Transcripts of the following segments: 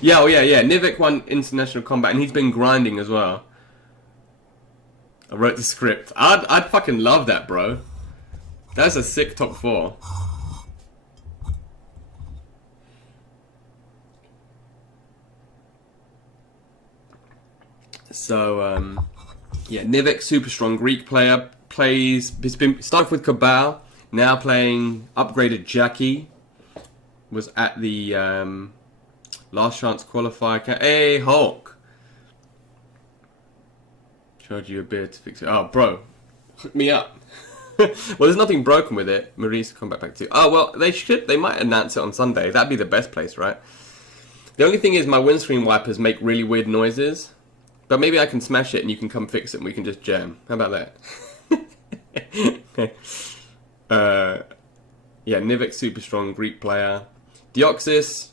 Yeah, oh yeah. Nimac won international combat, and he's been grinding as well. I wrote the script. I'd fucking love that, bro. That's a sick top 4. So, yeah, Nimac, super strong Greek player. He's been started with Cabal, now playing upgraded Jackie. Was at the last chance qualifier. Hey, Hulk. Charge you a beer to fix it. Oh, bro. Hook me up. Well, there's nothing broken with it. Marie's Kombat back 2. Oh, well, they might announce it on Sunday. That'd be the best place, right? The only thing is my windscreen wipers make really weird noises. But maybe I can smash it and you can come fix it and we can just jam. How about that? Yeah, Nimac, super strong Greek player. Deoxys,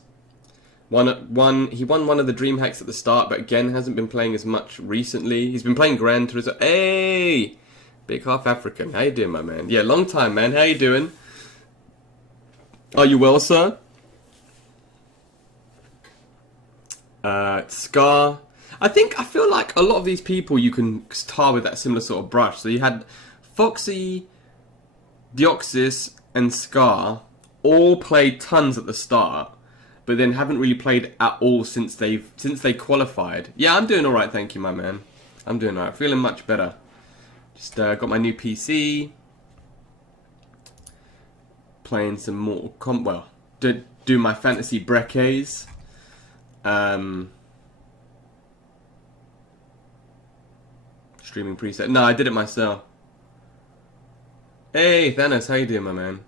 he won one of the dream hacks at the start, but again hasn't been playing as much recently. He's been playing Gran Turismo. Hey, big half African. How you doing, my man? Yeah, long time, man. How you doing? Are you well, sir? Scar. I feel like a lot of these people you can tar with that similar sort of brush. So you had Foxy, Deoxys, and Scar all played tons at the start, but then haven't really played at all since they qualified. Yeah, I'm doing all right, thank you, my man. I'm doing all right, feeling much better. Just got my new PC, playing some Mortal Kombat. Well, do my fantasy brequets. Streaming preset. No, I did it myself. Hey, Thanos, how you doing, my man?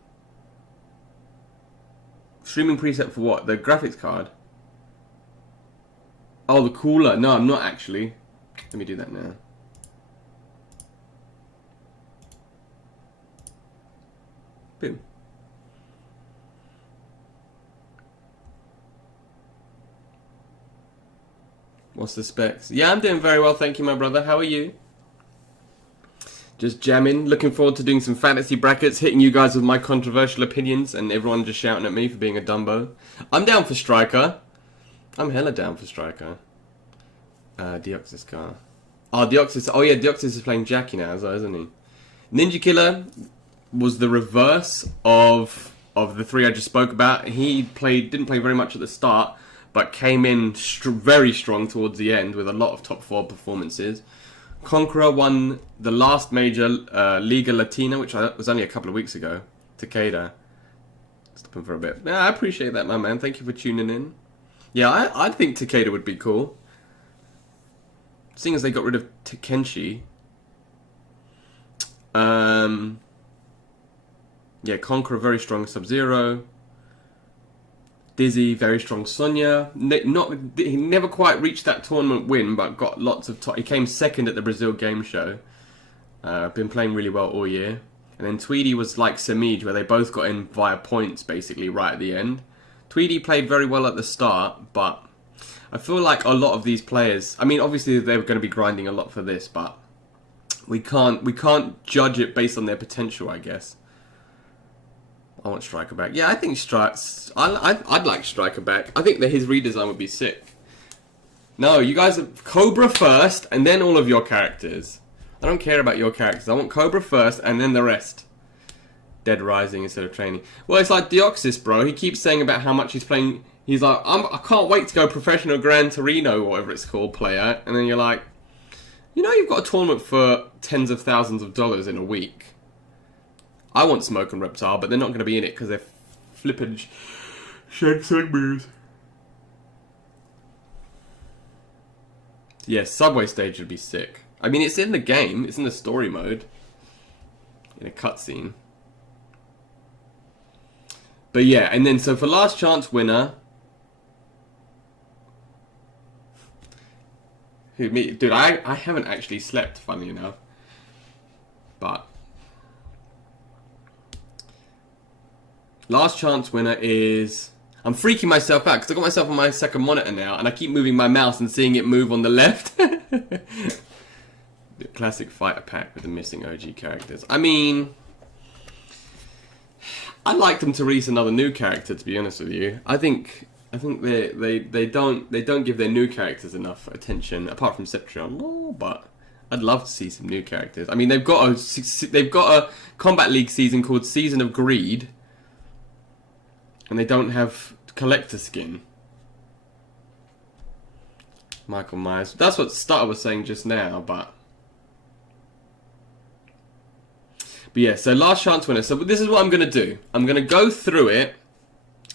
Streaming preset for what? The graphics card? Oh, the cooler. No, I'm not actually. Let me do that now. Boom. What's the specs? Yeah, I'm doing very well, thank you, my brother. How are you? Just jamming. Looking forward to doing some fantasy brackets, hitting you guys with my controversial opinions, and everyone just shouting at me for being a Dumbo. I'm down for Striker. I'm hella down for Striker. Deoxys car. Oh, Deoxys. Oh, yeah, Deoxys is playing Jackie now, isn't he? Ninja Killa was the reverse of the 3 I just spoke about. He didn't play very much at the start, but came in very strong towards the end with a lot of top 4 performances. Conqueror won the last major Liga Latina, which was only a couple of weeks ago. Takeda. Stop him for a bit. Yeah, I appreciate that, my man. Thank you for tuning in. Yeah, I think Takeda would be cool. Seeing as they got rid of Kenshi. Yeah, Conqueror, very strong Sub-Zero. Dizzi, very strong Sonya. He never quite reached that tournament win, but got lots of... He came second at the Brazil Game Show. Been playing really well all year. And then Tweedy was like Samij, where they both got in via points, basically, right at the end. Tweedy played very well at the start, but I feel like a lot of these players... I mean, obviously, they're going to be grinding a lot for this, but we can't judge it based on their potential, I guess. I want Striker back. Yeah, I think I'd like Striker back. I think that his redesign would be sick. No, you guys are Cobra first, and then all of your characters. I don't care about your characters. I want Cobra first, and then the rest. Dead Rising instead of training. Well, it's like Deoxys, bro. He keeps saying about how much he's playing. He's like, I can't wait to go professional Gran Torino, or whatever it's called, player. And then you're like, you know, you've got a tournament for tens of thousands of dollars in a week. I want Smoke and Reptile, but they're not going to be in it because they're flippin' Shag moves. Yeah, Subway stage would be sick. I mean, it's in the game. It's in the story mode. In a cutscene. But yeah, and then so for last chance winner... Dude, I haven't actually slept, funny enough. But... last chance winner is... I'm freaking myself out because I got myself on my second monitor now and I keep moving my mouse and seeing it move on the left. The classic fighter pack with the missing OG characters. I mean... I'd like them to release another new character, to be honest with you. I think I think they don't give their new characters enough attention, apart from Cetrion. Oh, but I'd love to see some new characters. I mean, they've got a Combat League season called Season of Greed, and they don't have collector skin. Michael Myers. That's what Stutter was saying just now, but yeah. So last chance winner. So this is what I'm gonna do. I'm gonna go through it.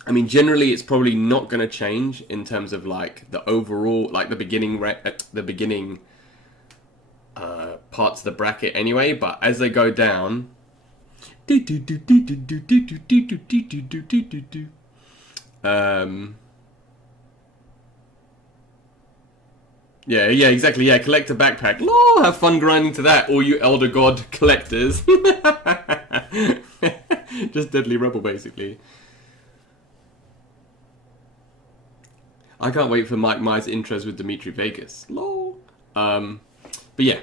I mean, generally, it's probably not going to change in terms of like the overall, like the beginning parts of the bracket anyway. But as they go down, yeah, exactly. Yeah, collect a backpack. Lord, have fun grinding to that, all you Elder God collectors. Just Deadly Rebel, basically. I can't wait for Mike Myers' intros with Dimitri Vegas. Lol. But yeah.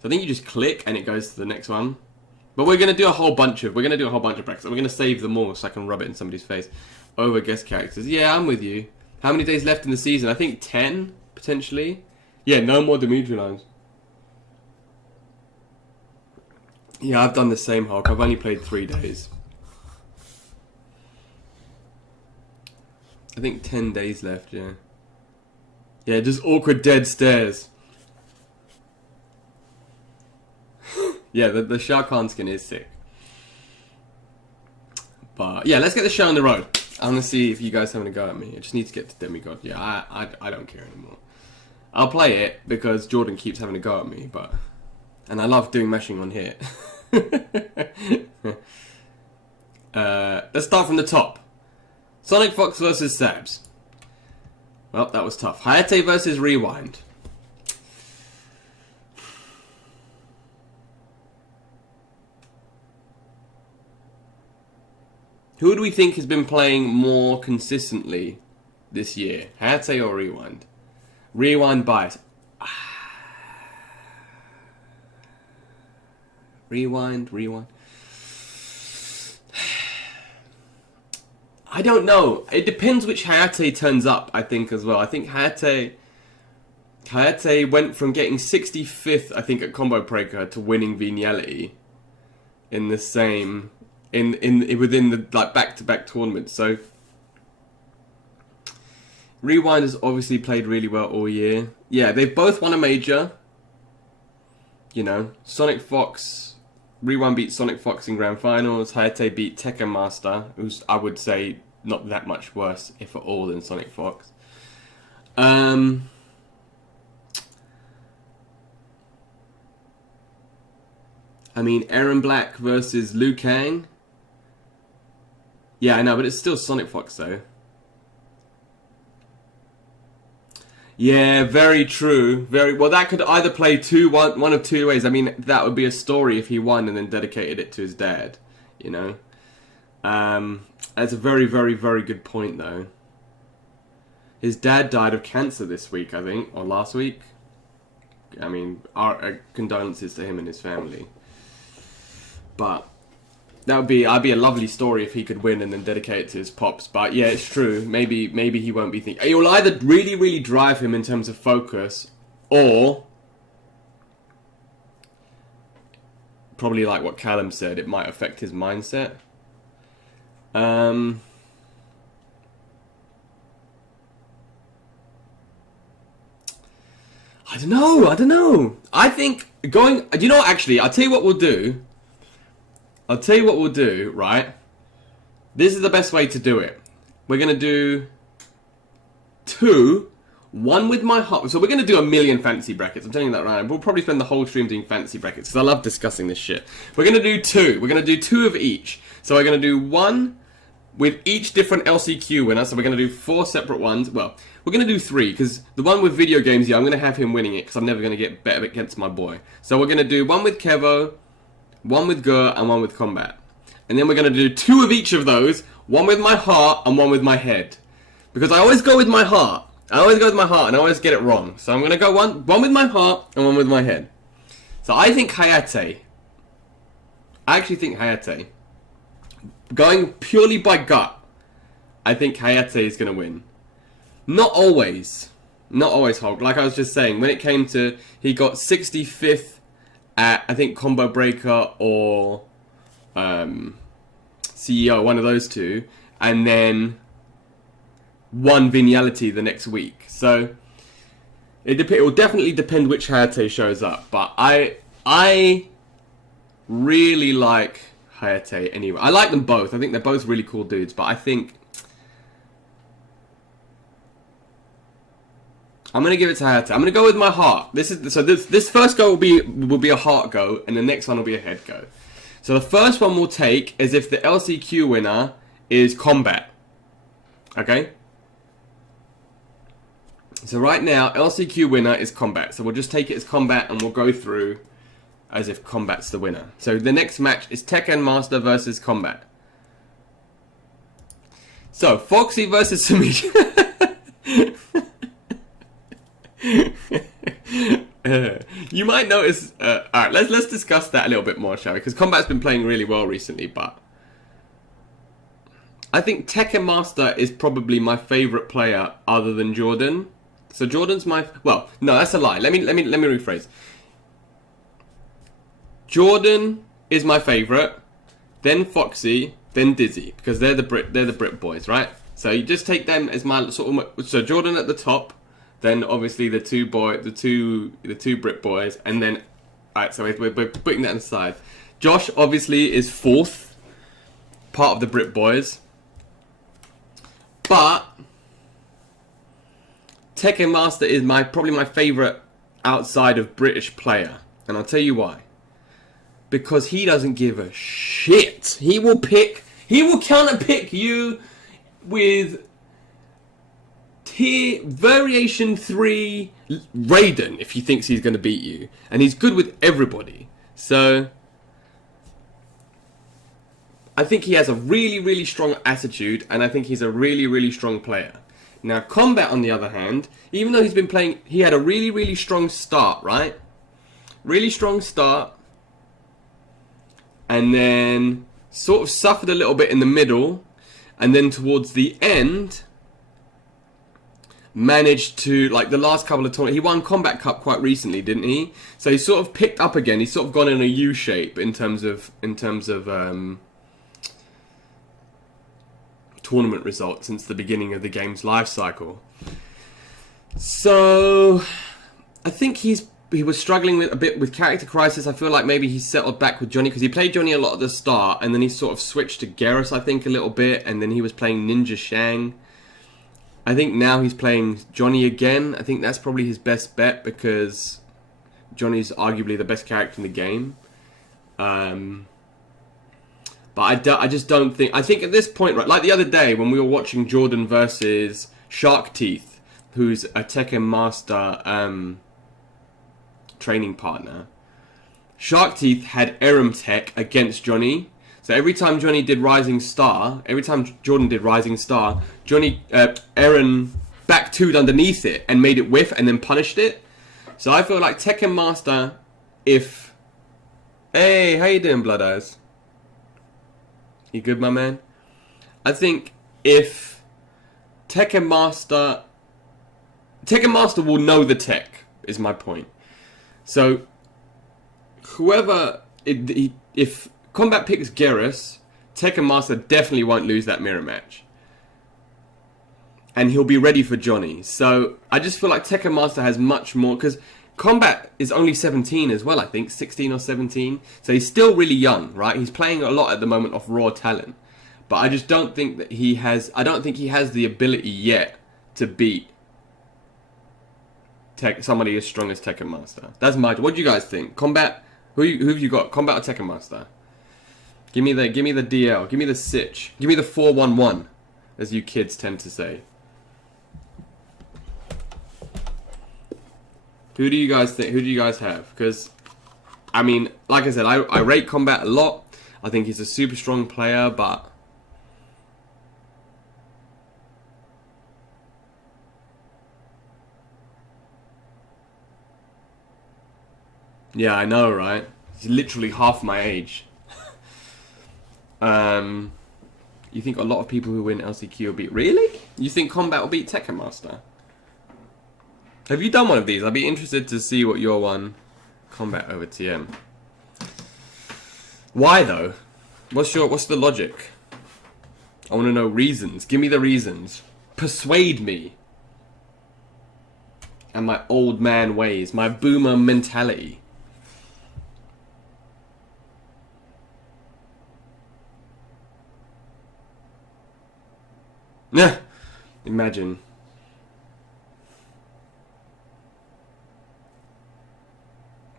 So I think you just click and it goes to the next one. But we're gonna do a whole bunch of brackets. We're gonna save them all so I can rub it in somebody's face. Over guest characters. Yeah, I'm with you. How many days left in the season? I think 10 potentially. Yeah, no more Dimitri lines. Yeah, I've done the same, Hulk. I've only played 3 days. I think 10 days left, yeah. Yeah, just awkward dead stares. Yeah, the Shah Khan skin is sick. But yeah, let's get the show on the road. I want to see if you guys having a go at me. I just need to get to Demigod. Yeah, I don't care anymore. I'll play it because Jordan keeps having a go at me, but... And I love doing mashing on hit. Let's start from the top. Sonic Fox versus Sabs. Well, that was tough. Hayati versus Rewind. Who do we think has been playing more consistently this year? Hayati or Rewind? Rewind bias. Rewind. I don't know. It depends which Hayate turns up, I think, as well. I think Hayate went from getting 65th, I think, at Combo Breaker to winning Vignality in the same... within the like back-to-back tournaments. So Rewind has obviously played really well all year. Yeah, they've both won a major. You know, Sonic Fox... Rewind beat Sonic Fox in Grand Finals. Hayate beat Tekken Master, who's, I would say, not that much worse, if at all, than Sonic Fox. I mean, Aaron Black versus Liu Kang. Yeah, I know, but it's still Sonic Fox, though. Yeah, very true. Very well. That could either play one of two ways. I mean, that would be a story if he won and then dedicated it to his dad. You know, that's a very, very, very good point, though. His dad died of cancer this week, I think, or last week. I mean, our condolences to him and his family. But that'd be a lovely story if he could win and then dedicate it to his pops. But yeah, it's true. Maybe he won't be thinking. It will either really, really drive him in terms of focus, or probably like what Callum said, it might affect his mindset. I don't know. I think going... You know what, actually, I'll tell you what we'll do, right? This is the best way to do it. We're going to do 2. One with my heart. So we're going to do a million fantasy brackets. I'm telling you that right now. We'll probably spend the whole stream doing fantasy brackets because I love discussing this shit. We're going to do 2. We're going to do 2 of each. So we're going to do 1 with each different LCQ winner. So we're going to do 4 separate ones. Well, we're going to do 3 because the one with video games, yeah, I'm going to have him winning it because I'm never going to get better against my boy. So we're going to do 1 with Kevo, 1 with Gur, and 1 with Kombat. And then we're going to do 2 of each of those. 1 with my heart and 1 with my head. Because I always go with my heart. And I always get it wrong. So I'm going to go 1 with my heart and 1 with my head. So I think Hayate. I actually think Hayate. Going purely by gut. I think Hayati is going to win. Not always. Not always, Hulk. Like I was just saying, when it came to... He got 65th at, I think, Combo Breaker or CEO, one of those two. And then won Vignality the next week. So, it will definitely depend which Hayate shows up. But I really like Hayate anyway. I like them both. I think they're both really cool dudes. But I think... I'm gonna give it to Hayati. I'm gonna go with my heart. This first go will be a heart go, and the next one will be a head go. So the first one we'll take as if the LCQ winner is Kombat. Okay. So right now LCQ winner is Kombat. So we'll just take it as Kombat, and we'll go through as if Kombat's the winner. So the next match is Tekken Master versus Kombat. So Foxy versus Sammy. You might notice. Alright, let's discuss that a little bit more, shall we? Because Kombat's been playing really well recently, but I think Tekken Master is probably my favorite player other than Jordan. So Jordan's my... Well, no, that's a lie. Let me rephrase. Jordan is my favorite, then Foxy, then Dizzi, because they're the Brit boys, right? So you just take them as my sort of... So Jordan at the top. Then obviously the two Brit boys, and then alright, so we're putting that aside. Josh obviously is fourth, part of the Brit boys, but Tekken Master is probably my favourite outside of British player, and I'll tell you why. Because he doesn't give a shit. He will counter pick you with Tier Variation 3 Raiden if he thinks he's going to beat you. And he's good with everybody. So I think he has a really, really strong attitude, and I think he's a really, really strong player. Now Kombat, on the other hand, even though he's been playing, he had a really, really strong start, right? Really strong start. And then sort of suffered a little bit in the middle. And then towards the end... managed to, like the last couple of tournaments, he won Kombat Cup quite recently, didn't he? So he sort of picked up again. He's sort of gone in a U shape in terms of tournament results since the beginning of the game's life cycle. So I think he was struggling with a bit with character crisis. I feel like maybe he settled back with Johnny because he played Johnny a lot at the start, and then he sort of switched to Garrus, I think, a little bit, and then he was playing Ninja Shang. I think now he's playing Johnny again. I think that's probably his best bet because Johnny's arguably the best character in the game. But I just don't think... I think at this point, right, like the other day when we were watching Jordan versus Shark Teeth, who's a Tekken Master training partner. Shark Teeth had Aram Tech against Johnny. So every time Johnny did Rising Star, every time Jordan did Rising Star, Aaron back two'd underneath it and made it whiff and then punished it. So I feel like Tekken Master, if... Hey, how you doing, Blood Eyes? You good, my man? I think if Tekken Master will know the tech, is my point. So, if Kombat picks Garrus, Tekken Master definitely won't lose that mirror match. And he'll be ready for Johnny. So, I just feel like Tekken Master has much more, because Kombat is only 17 as well, I think, 16 or 17. So he's still really young, right? He's playing a lot at the moment off raw talent. But I just don't think that he has the ability yet to beat somebody as strong as Tekken Master. That's my... What do you guys think? Kombat, who have you got? Kombat or Tekken Master? Give me the DL, give me the Sitch, give me the 411, as you kids tend to say. Who do you guys think? Who do you guys have? Because, I mean, like I said, I rate Kombat a lot. I think he's a super strong player, but... Yeah, I know, right? He's literally half my age. Yeah, You think a lot of people who win LCQ will beat... Really? You think Kombat will beat Tekken Master? Have you done one of these? I'd be interested to see what your one... Kombat over TM. Why though? What's the logic? I want to know reasons. Give me the reasons. Persuade me. And my old man ways. My boomer mentality. Yeah. Imagine.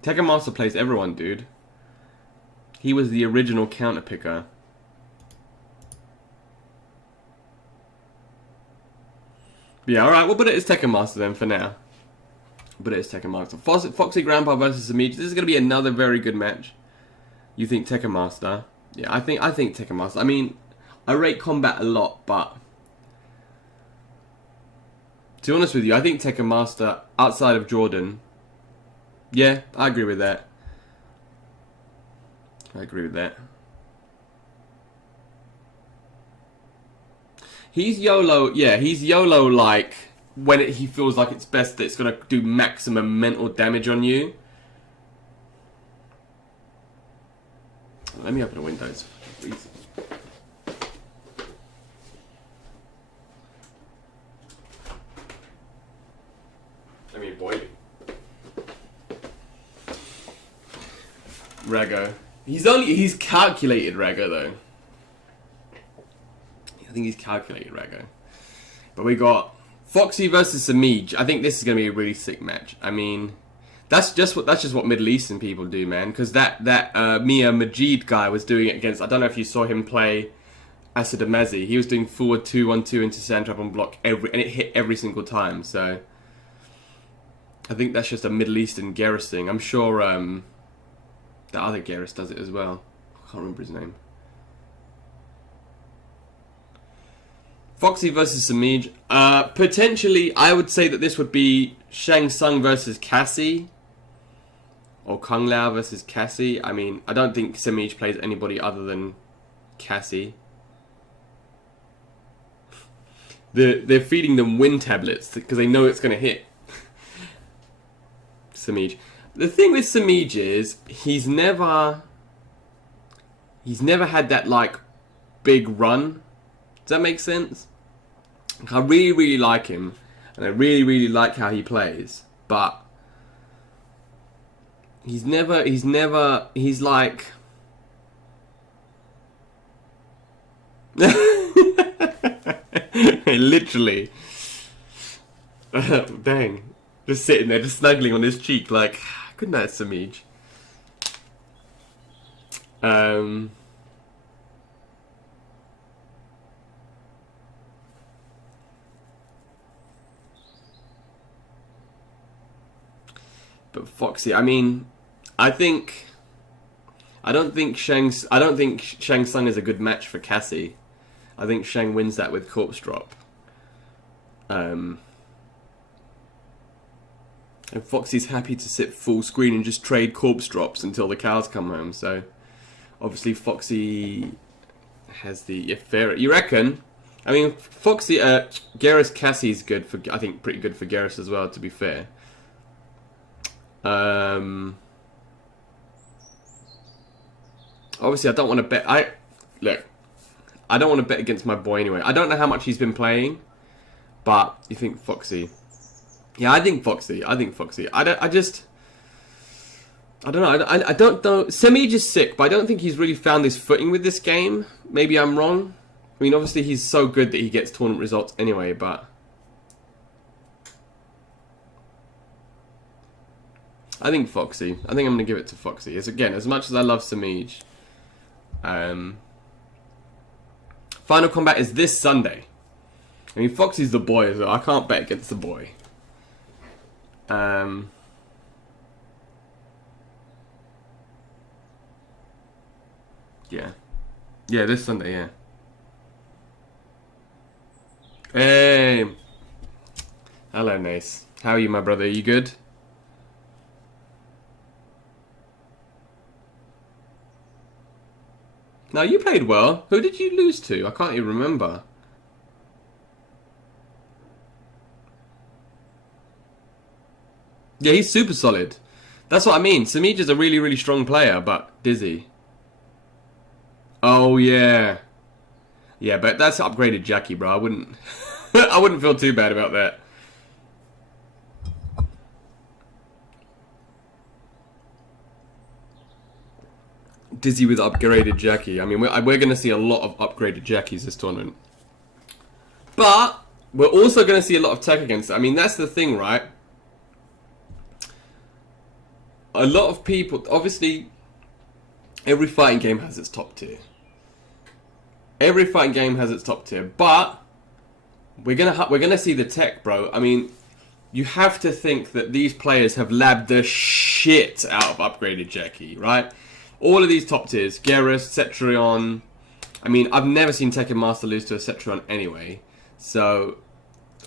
Tekken Master plays everyone, dude. He was the original counter picker. Yeah, alright, we'll put it as Tekken Master then for now. But it is Tekken Master. Foxy Grandpa versus Sammy. This is going to be another very good match. You think Tekken Master? Yeah, I think Tekken Master. I mean, I rate Kombat a lot, but to be honest with you, I think Tekken Master outside of Jordan. Yeah, I agree with that. I agree with that. He's YOLO. Yeah, he's YOLO like when he feels like it's best that it's going to do maximum mental damage on you. Let me open the windows. I mean, boiling. Rago. He's calculated Rago though. I think he's calculated Rago. But we got Foxy versus Sammy. I think this is gonna be a really sick match. I mean, that's just what Middle Eastern people do, man. Because that Mia Majid guy was doing it against. I don't know if you saw him play Asad Amazi. He was doing forward 2-1-2 into sand-trap on block and it hit every single time. So I think that's just a Middle Eastern Garrus thing. I'm sure the other Garrus does it as well. I can't remember his name. Foxy versus Samij. Potentially, I would say that this would be Shang Tsung versus Cassie. Or Kung Lao versus Cassie. I mean, I don't think Samij plays anybody other than Cassie. They're feeding them wind tablets because they know it's going to hit. Samij. The thing with Samij is he's never had that like big run. Does that make sense? I really, really like him, and I really, really like how he plays, but he's like literally dang, just sitting there, just snuggling on his cheek like, good night, Samij. But Foxy, I mean, I don't think Shang Tsung is a good match for Cassie. I think Shang wins that with Corpse Drop. And Foxy's happy to sit full screen and just trade Corpse Drops until the cows come home. So obviously Foxy has the fair. You reckon? I mean, Foxy, Garrus Cassie's good for. I think pretty good for Garrus as well. To be fair. Obviously, I don't want to bet. I don't want to bet against my boy anyway. I don't know how much he's been playing, but you think Foxy? Yeah, I think Foxy. I don't know. I don't know. Samij is sick, but I don't think he's really found his footing with this game. Maybe I'm wrong. I mean, obviously he's so good that he gets tournament results anyway, but I think Foxy. I think I'm going to give it to Foxy. Again, as much as I love Samij. Final Kombat is this Sunday. I mean, Foxy's the boy, so I can't bet against the boy. Yeah. Yeah, this Sunday, yeah. Hey! Hello, Nace. How are you, my brother? Are you good? No, you played well. Who did you lose to? I can't even remember. Yeah, he's super solid. That's what I mean. Samija's a really, really strong player, but Dizzi. Oh, yeah. Yeah, but that's upgraded Jackie, bro. I wouldn't... I wouldn't feel too bad about that. Dizzi with upgraded Jackie. I mean, we're going to see a lot of upgraded Jackies this tournament. But we're also going to see a lot of tech against it. I mean, that's the thing, right? A lot of people... Obviously, every fighting game has its top tier. Every fighting game has its top tier. But we're gonna see the tech, bro. I mean, you have to think that these players have labbed the shit out of upgraded Jackie, right? All of these top tiers, Garrus, Cetrion. I mean, I've never seen Tekken Master lose to a Cetrion anyway. So,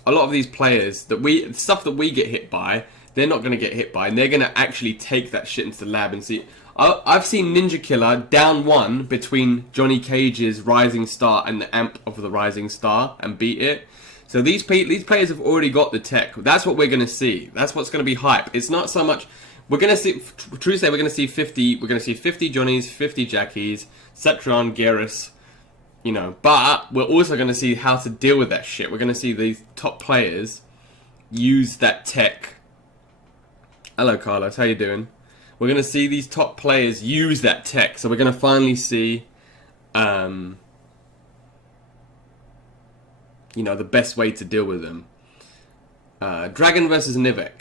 a lot of these players, the stuff that we get hit by, they're not going to get hit by. And they're going to actually take that shit into the lab and see. I've seen Ninja Killa down 1 between Johnny Cage's Rising Star and the amp of the Rising Star and beat it. So these players have already got the tech. That's what we're going to see. That's what's going to be hype. It's not so much... We're going to see, true to say, we're going to see 50 Johnnies, 50 Jackies, Cetrion, Garrus, you know. But we're also going to see how to deal with that shit. We're going to see these top players use that tech. Hello, Carlos. How you doing? We're going to see these top players use that tech. So we're going to finally see, you know, the best way to deal with them. Dragon versus Nimac.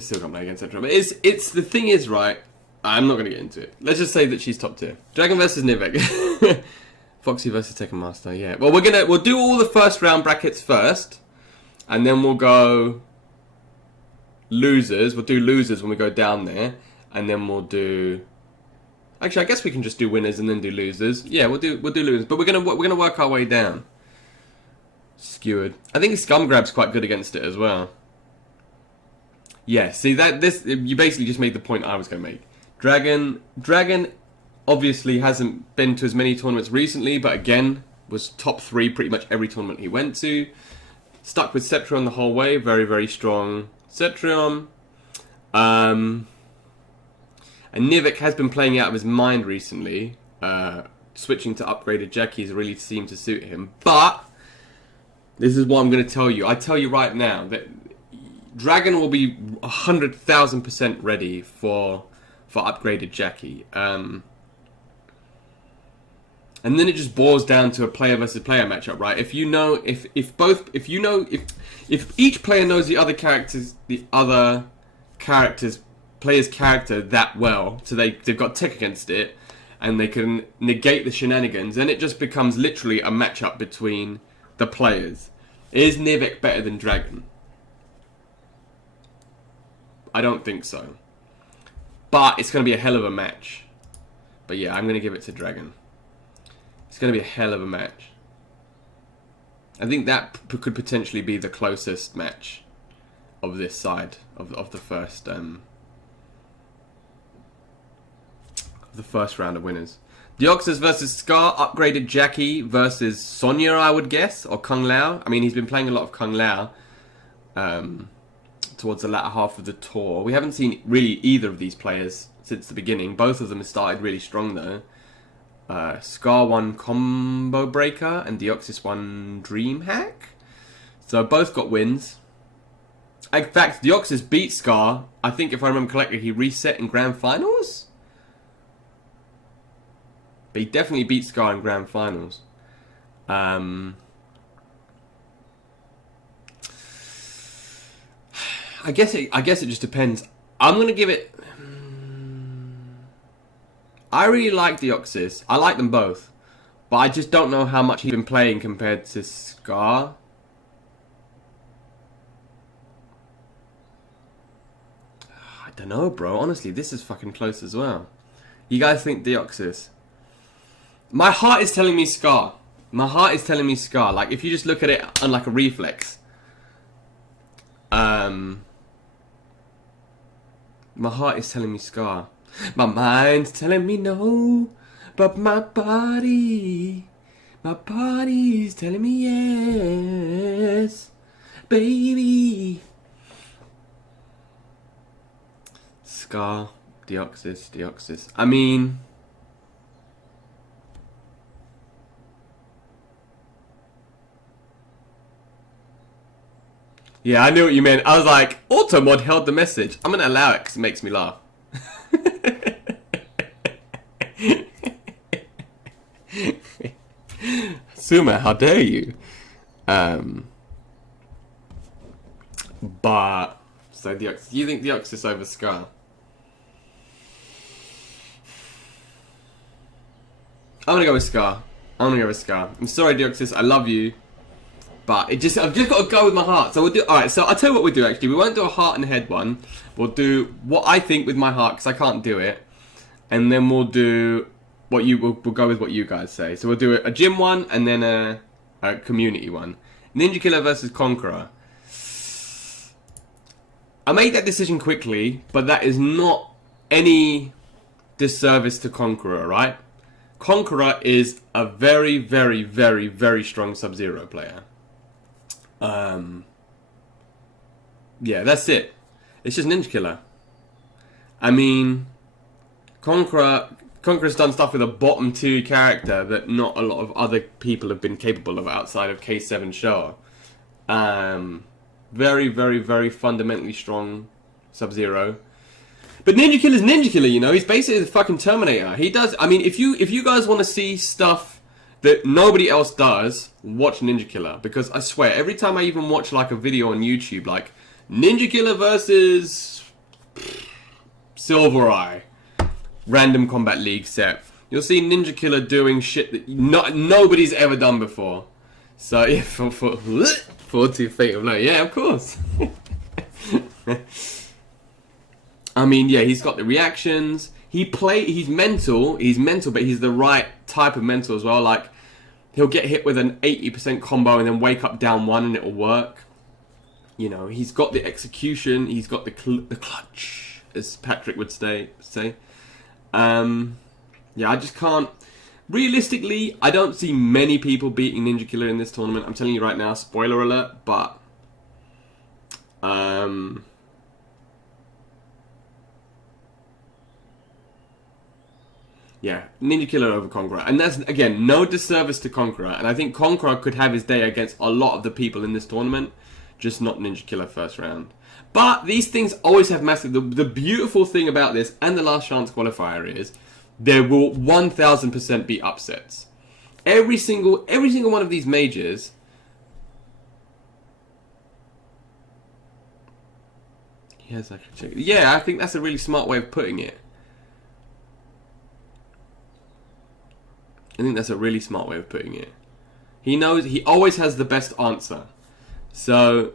Still got my against Cetrion. But it's the thing is, right, I'm not going to get into it. Let's just say that she's top tier. Dragon versus Nimac. Foxy versus Tekken Master, yeah. Well, we'll do all the first round brackets first. And then we'll go losers. We'll do losers when we go down there. And then we'll do... Actually, I guess we can just do winners and then do losers. Yeah, we'll do losers. But we're gonna work our way down. Skewered. I think Scum Grab's quite good against it as well. Yeah, see you basically just made the point I was going to make. Dragon obviously hasn't been to as many tournaments recently, but again, was top 3 pretty much every tournament he went to. Stuck with Cetrion the whole way, very, very strong Cetrion. And Nimac has been playing out of his mind recently. Switching to upgraded Jackies really seemed to suit him. But, this is what I'm going to tell you. I tell you right now that Dragon will be 100,000% ready for upgraded Jackie. And then it just boils down to a player versus player matchup, right? If you know, if each player knows the other player's character that well, so they've got tech against it, and they can negate the shenanigans, then it just becomes literally a matchup between the players. Is Nimac better than Dragon? I don't think so. But it's going to be a hell of a match. But yeah, I'm going to give it to Dragon. It's going to be a hell of a match. I think that could potentially be the closest match of this side of the first round of winners. Deoxys versus Scar, upgraded Jackie versus Sonya, I would guess, or Kung Lao. I mean, he's been playing a lot of Kung Lao towards the latter half of the tour. We haven't seen really either of these players since the beginning. Both of them have started really strong though. Scar won Combo Breaker and Deoxys won Dream Hack. So both got wins. In fact, Deoxys beat Scar. I think if I remember correctly, he reset in Grand Finals? But he definitely beat Scar in Grand Finals. I guess it just depends. I'm gonna give it. I really like Deoxys. I like them both, but I just don't know how much he's been playing compared to Scar. I don't know, bro. Honestly, this is fucking close as well. You guys think Deoxys? My heart is telling me Scar. My heart is telling me Scar. Like, if you just look at it on like a reflex. My heart is telling me Scar. My mind's telling me no, but my body's telling me yes, baby. Scar, Deoxys. I mean, yeah, I knew what you meant. I was like, Automod held the message. I'm gonna allow it because it makes me laugh. Suma, how dare you? But so Deoxys, you think Deoxys over Scar? I'm gonna go with Scar. I'm sorry, Deoxys. I love you, but I've just got to go with my heart. So we'll do. All right. So I'll tell you what we'll do. Actually, we won't do a heart and head one. We'll do what I think with my heart because I can't do it, and then we'll do what you. We'll go with what you guys say. So we'll do a gym one and then a community one. Ninja Killa versus Conqueror. I made that decision quickly, but that is not any disservice to Conqueror, right? Conqueror is a very, very, very, very strong Sub-Zero player. Yeah, that's it. It's just Ninja Killa. I mean, Conqueror's done stuff with a bottom 2 character that not a lot of other people have been capable of outside of K7 Showa. Very, very, very fundamentally strong Sub-Zero. But Ninja Killa's Ninja Killa, you know, he's basically the fucking Terminator. He does, I mean, if you guys want to see stuff that nobody else does, watch Ninja Killa. Because I swear, every time I even watch like a video on YouTube, like Ninja Killa versus Silver Eye, random Combat League set, you'll see Ninja Killa doing shit that nobody's ever done before. So yeah, for 2 Fatal Blow, yeah, of course. I mean, yeah, he's got the reactions. He's mental, but he's the right type of mental as well. Like, he'll get hit with an 80% combo and then wake up down 1 and it'll work. You know, he's got the execution, he's got the clutch, as Patrick would say. Yeah, I just can't. Realistically, I don't see many people beating Ninja Killa in this tournament. I'm telling you right now, spoiler alert, but yeah, Ninja Killa over Conqueror. And that's, again, no disservice to Conqueror. And I think Conqueror could have his day against a lot of the people in this tournament, just not Ninja Killa first round. But these things always have massive. The beautiful thing about this and the last chance qualifier is there will 1000% be upsets. Every single one of these majors. Yes, I can check it. Yeah, I think that's a really smart way of putting it. I think that's a really smart way of putting it. He knows, he always has the best answer. So,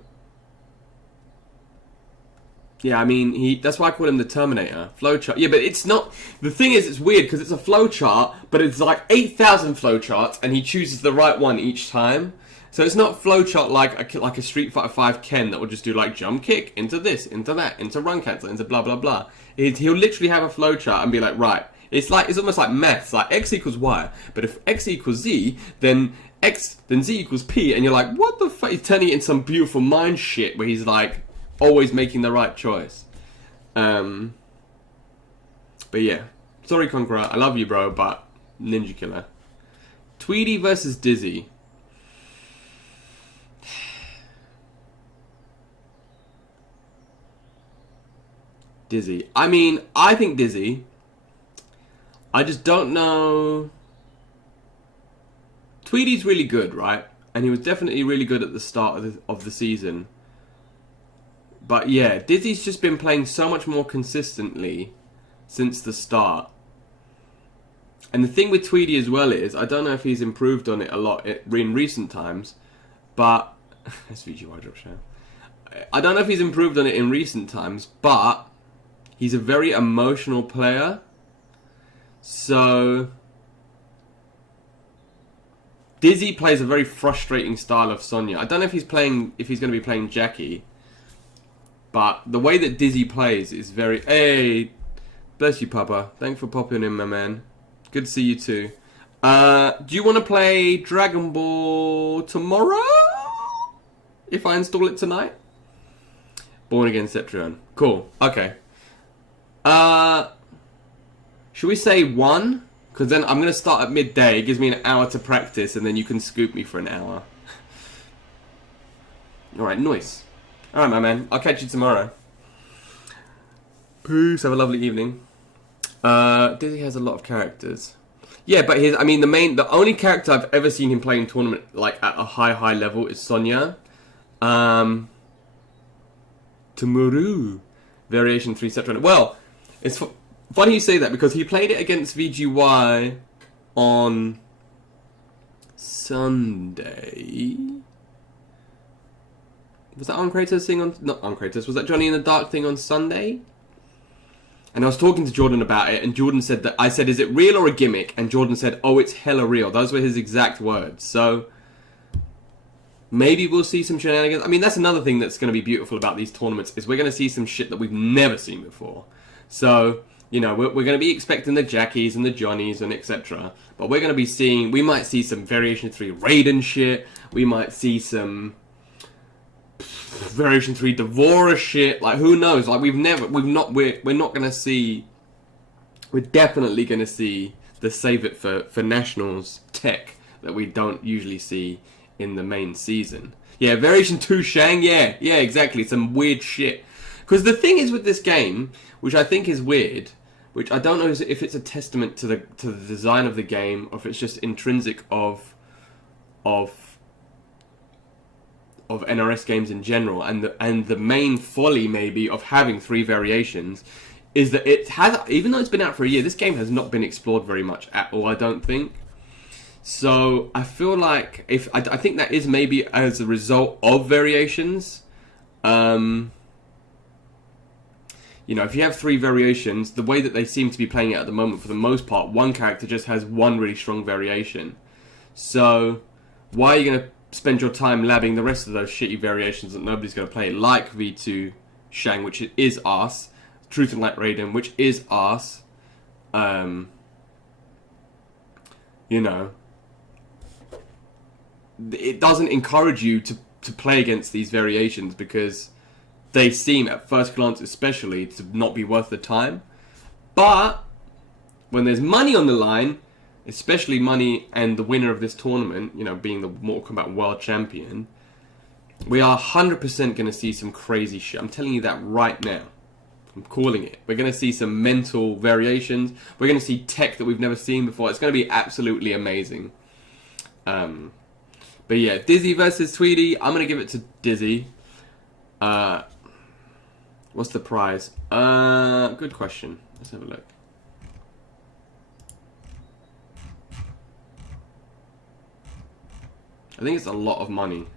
yeah, I mean, that's why I call him the Terminator. Flowchart. Yeah, but it's not, the thing is, it's weird because it's a flowchart, but it's like 8,000 flowcharts and he chooses the right one each time. So it's not flowchart like a Street Fighter 5 Ken that will just do like jump kick, into this, into that, into run cancel, into blah, blah, blah. He'll literally have a flowchart and be like, right, it's almost like maths, like x equals y, but if x equals z, then z equals p, and you're like, what the fuck? He's turning it into some beautiful mind shit where he's like always making the right choice. But yeah, sorry Conqueror, I love you bro, but Ninja Killa. Tweedy versus Dizzi. Dizzi. I mean, I think Dizzi. I just don't know. Tweedy's really good, right? And he was definitely really good at the start of the season. But yeah, Dizzy's just been playing so much more consistently since the start. And the thing with Tweedy as well is, I don't know if he's improved on it a lot in recent times, but that's VGY drop show. I don't know if he's improved on it in recent times, but he's a very emotional player. So Dizzy plays a very frustrating style of Sonya. I don't know if he's going to be playing Jackie, but the way that Dizzy plays is very Bless you, Papa. Thanks for popping in, my man. Good to see you too. Do you want to play Dragon Ball tomorrow? If I install it tonight? Born Again Septron. Cool. Okay. Should we say 1? Because then I'm going to start at midday. It gives me an hour to practice, and then you can scoop me for an hour. Alright, nice. Alright, my man. I'll catch you tomorrow. Peace. Have a lovely evening. Dizzi has a lot of characters. Yeah, but the only character I've ever seen him play in tournament, like, at a high level is Sonya. Tomuru. Variation 3 Septron. Well, it's funny you say that, because he played it against VGY on Sunday. Was that on Kratos thing on... Not on Kratos. Was that Johnny in the Dark thing on Sunday? And I was talking to Jordan about it, and Jordan said that... I said, is it real or a gimmick? And Jordan said, oh, it's hella real. Those were his exact words. So, maybe we'll see some shenanigans. I mean, that's another thing that's going to be beautiful about these tournaments, is we're going to see some shit that we've never seen before. So, you know, we're going to be expecting the Jackies and the Johnnies and etc. But we're going to be seeing... We might see some Variation 3 Raiden shit. We might see some... Variation 3 Devora shit, like, who knows? Like, we're not gonna see, we're definitely gonna see the save it for nationals tech that we don't usually see in the main season. Yeah, Variation 2 Shang, yeah, exactly, some weird shit. Because the thing is with this game, which I think is weird, which I don't know if it's a testament to the design of the game, or if it's just intrinsic of NRS games in general, and the main folly maybe of having 3 variations is that it has, even though it's been out for a year, this game has not been explored very much at all, I don't think. So I feel like I think that is maybe as a result of variations. You know, if you have 3 variations, the way that they seem to be playing it at the moment, for the most part, one character just has one really strong variation. So why are you going to spend your time labbing the rest of those shitty variations that nobody's going to play, like V2 Shang, which is arse, Truth and Light Raiden, which is arse. You know, it doesn't encourage you to play against these variations, because they seem, at first glance especially, to not be worth the time. But when there's money on the line, especially money and the winner of this tournament, you know, being the Mortal Kombat World Champion, we are 100% going to see some crazy shit. I'm telling you that right now. I'm calling it. We're going to see some mental variations. We're going to see tech that we've never seen before. It's going to be absolutely amazing. But yeah, Dizzi versus Tweedy. I'm going to give it to Dizzi. What's the prize? Good question. Let's have a look. I think it's a lot of money.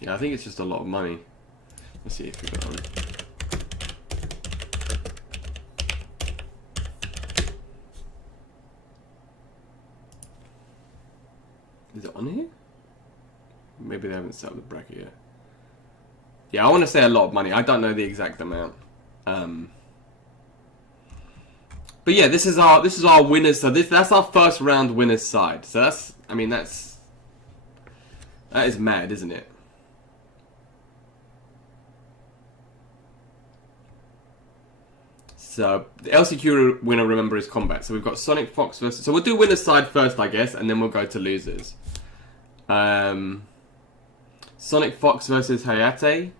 Yeah, I think it's just a lot of money. Let's see if we got it on. Is it on here? Maybe they haven't set up the bracket yet. Yeah, I want to say a lot of money. I don't know the exact amount. But yeah, this is our winners. So that's our first round winners side. So that is mad, isn't it? So the LCQ winner, remember, is Kombat. So we've got Sonic Fox versus. So we'll do winners side first, I guess, and then we'll go to losers. Sonic Fox versus Hayati.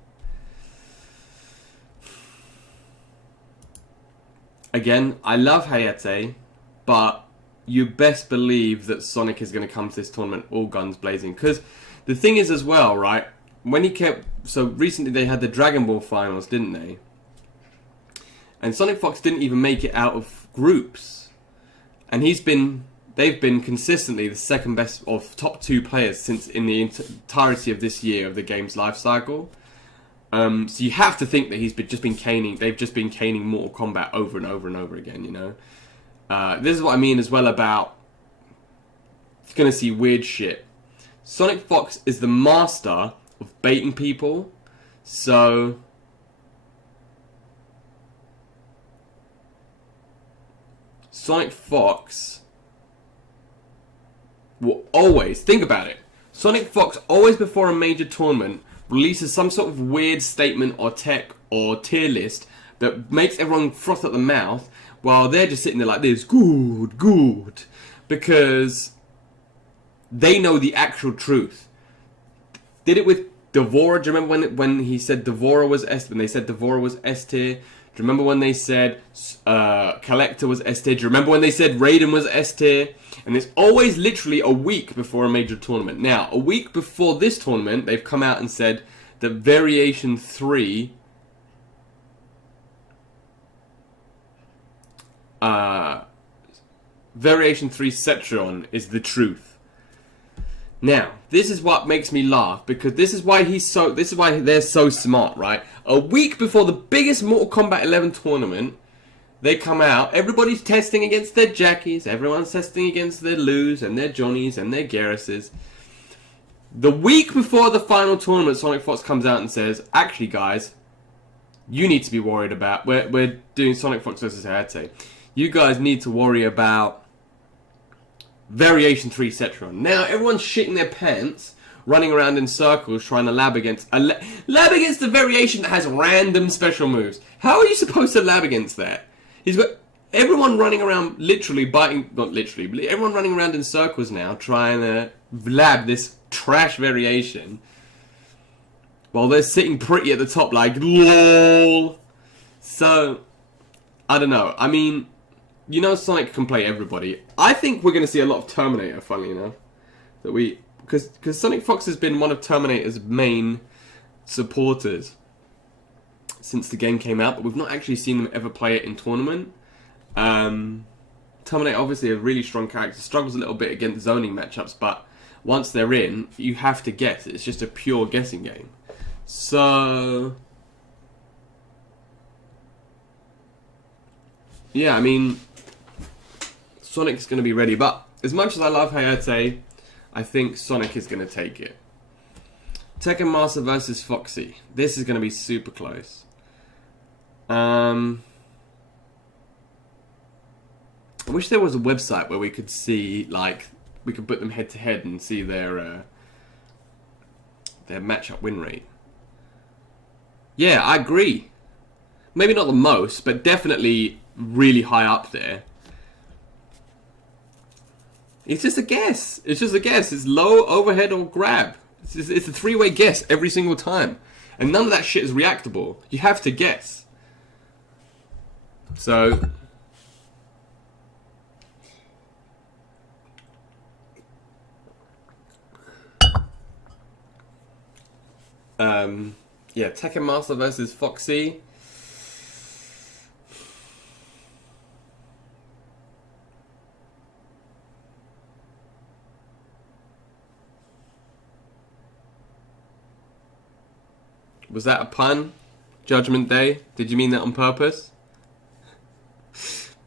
Again, I love Hayate, but you best believe that Sonic is going to come to this tournament all guns blazing. Because the thing is as well, right, when he kept... So recently they had the Dragon Ball finals, didn't they? And Sonic Fox didn't even make it out of groups. And they've been consistently the second best of top 2 players since in the entirety of this year of the game's life cycle. So you have to think that they've just been caning Mortal Kombat over and over and over again, you know. This is what I mean as well about it's going to see weird shit. Sonic Fox is the master of baiting people. So Sonic Fox will always, think about it, Sonic Fox always before a major tournament releases some sort of weird statement or tech or tier list that makes everyone froth at the mouth while they're just sitting there like this, good, good, because they know the actual truth. Did it with Devora. Do you remember when he said Devora was S, when they said Devora was S tier? Do you remember when they said Collector was S tier? Do you remember when they said Raiden was S tier? And it's always literally a week before a major tournament. Now, a week before this tournament, they've come out and said that Variation 3 Variation 3 Cetron is the truth. Now, this is what makes me laugh, because this is why they're so smart, right? A week before the biggest Mortal Kombat 11 tournament, they come out, everybody's testing against their Jackies, everyone's testing against their Lus and their Johnnies and their Garruses. The week before the final tournament, Sonic Fox comes out and says, actually guys, you need to be worried about, we're doing Sonic Fox versus Hayati. You guys need to worry about Variation 3 Cetron. Now everyone's shitting their pants, running around in circles trying to lab against the variation that has random special moves. How are you supposed to lab against that? He's got everyone running around literally biting, not literally, but everyone running around in circles now trying to lab this trash variation while they're sitting pretty at the top like LOL. So I don't know. I mean, you know, Sonic can play everybody. I think we're going to see a lot of Terminator, funnily enough. Because Sonic Fox has been one of Terminator's main supporters since the game came out, but we've not actually seen them ever play it in tournament. Terminator, obviously a really strong character, struggles a little bit against zoning matchups, but once they're in, you have to guess. It's just a pure guessing game. So yeah, I mean, Sonic's going to be ready, but as much as I love Hayate, I think Sonic is going to take it. Tekken Master versus Foxy. This is going to be super close. I wish there was a website where we could see, like, we could put them head to head and see their matchup win rate. Yeah, I agree. Maybe not the most, but definitely really high up there. It's just a guess. It's just a guess. It's low, overhead, or grab. It's a three-way guess every single time. And none of that shit is reactable. You have to guess. So yeah, Tekken Master versus Foxy. Was that a pun? Judgment Day? Did you mean that on purpose?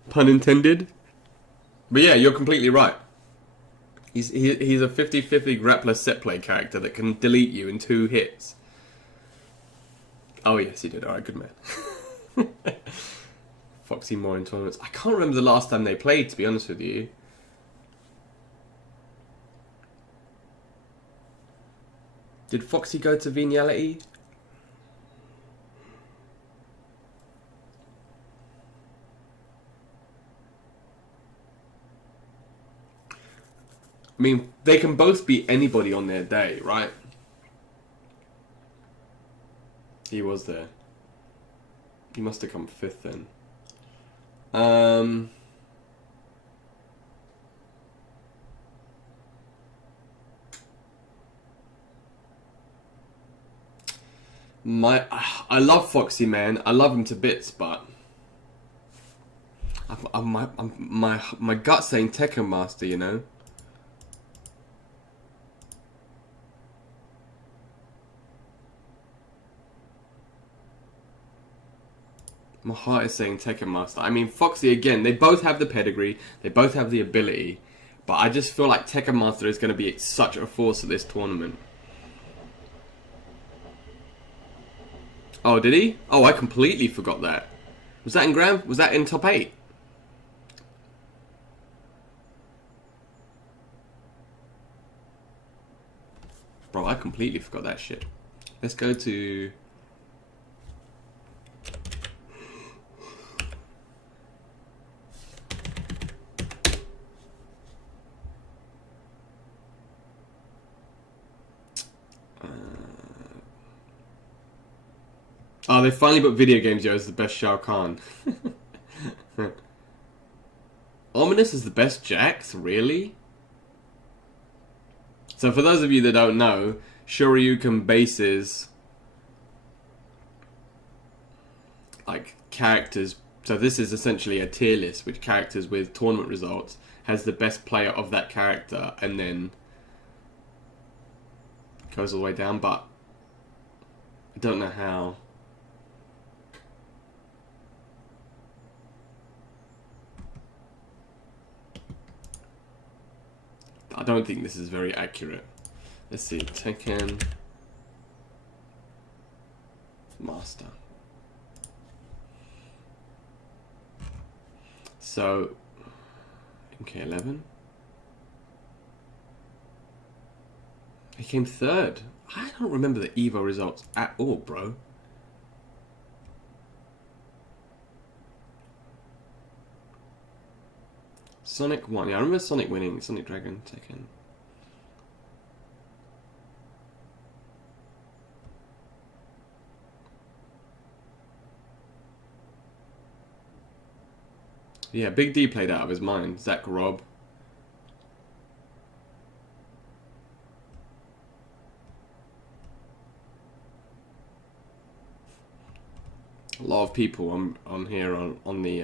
Pun intended? But yeah, you're completely right. He's a 50-50 grappler set play character that can delete you in 2 hits. Oh yes, he did. Alright, good man. Foxy more in tournaments. I can't remember the last time they played, to be honest with you. Did Foxy go to Venality? I mean, they can both beat anybody on their day, right? He was there. He must have come 5th then. I love Foxy, man. I love him to bits, but my gut's saying Tekken Master, you know. My heart is saying Tekken Master. I mean, Foxy, again, they both have the pedigree. They both have the ability. But I just feel like Tekken Master is going to be such a force at this tournament. Oh, did he? Oh, I completely forgot that. Was that in Grand? Was that in top 8? Bro, I completely forgot that shit. Let's go to... Oh, they finally put video games, yo, as the best Shao Kahn. Ominous is the best Jax? Really? So for those of you that don't know, Shoryuken bases like characters. So this is essentially a tier list, which characters with tournament results has the best player of that character, and then goes all the way down. But I don't know how. I don't think this is very accurate. Let's see, Tekken Master. So, MK11. He came third. I don't remember the Evo results at all, bro. Sonic won. Yeah, I remember Sonic winning. Sonic Dragon, Tekken. Yeah, Big D played out of his mind. Zach Robb. A lot of people on here on the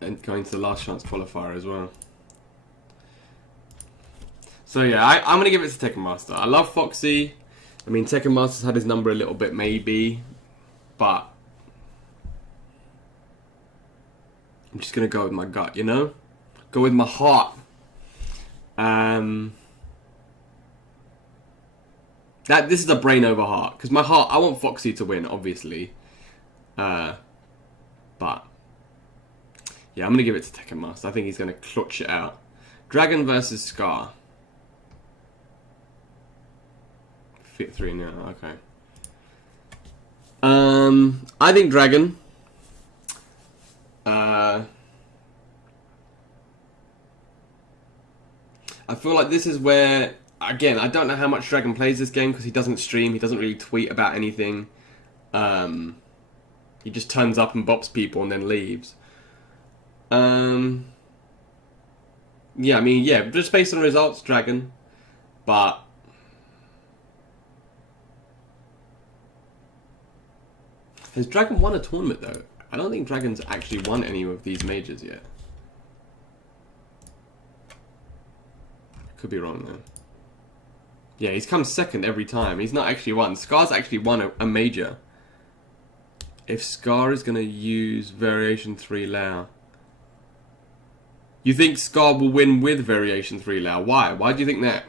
and going to the last chance qualifier as well. So yeah, I'm gonna give it to Tekken Master. I love Foxy. I mean, Tekken Master's had his number a little bit maybe, but I'm just gonna go with my gut, you know? Go with my heart. This is a brain over heart. Because my heart, I want Foxy to win, obviously. But yeah, I'm gonna give it to Tekken Master. I think he's gonna clutch it out. Dragon versus Scar. Fit 3 now, okay. I think Dragon. I feel like this is where, again, I don't know how much Dragon plays this game because he doesn't stream, he doesn't really tweet about anything. He just turns up and bops people and then leaves. Yeah, I mean, yeah, just based on results, Dragon. But has Dragon won a tournament though? I don't think Dragon's actually won any of these majors yet. Could be wrong though. Yeah, he's come second every time. He's not actually won. Scar's actually won a major. If Scar is going to use Variation 3 Lao. You think Scar will win with Variation 3 Lao? Why? Why do you think that?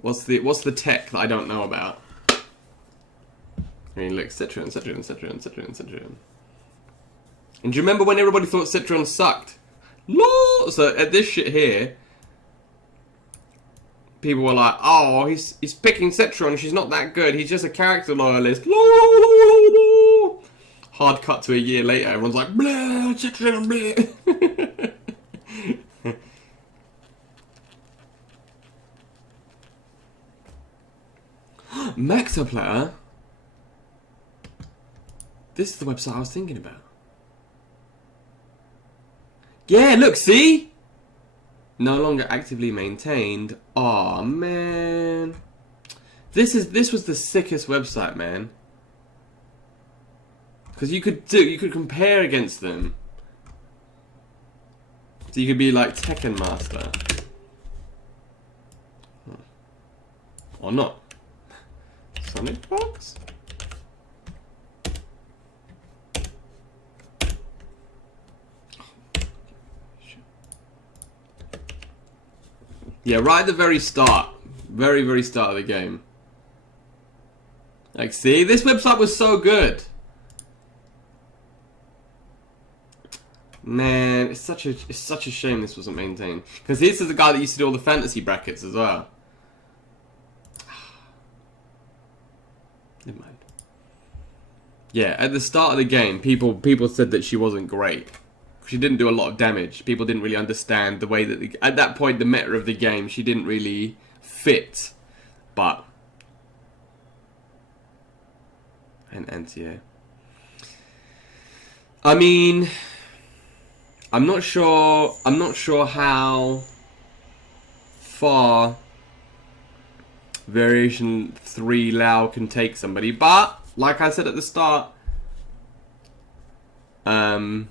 What's the tech that I don't know about? I mean, look, Citron. And do you remember when everybody thought Citron sucked? Lord! So at this shit here, people were like, oh, he's picking Citron, she's not that good, he's just a character loyalist. Hard cut to a year later, everyone's like, blah, Citron, blah. Maxa player? This is the website I was thinking about. Yeah, look, see? No longer actively maintained. Aw, man. This was the sickest website, man. Because you could compare against them. So you could be like Tekken Master. Or not. Sonic Box? Yeah, right at the very start. Very, very start of the game. Like, see, this website was so good. Man, it's such a shame this wasn't maintained. Because this is the guy that used to do all the fantasy brackets as well. Never mind. Yeah, at the start of the game, people said that she wasn't great. She didn't do a lot of damage. People didn't really understand the way that at that point the meta of the game, she didn't really fit. But and yeah. I mean, I'm not sure how far Variation 3 Lao can take somebody, but like I said at the start, we're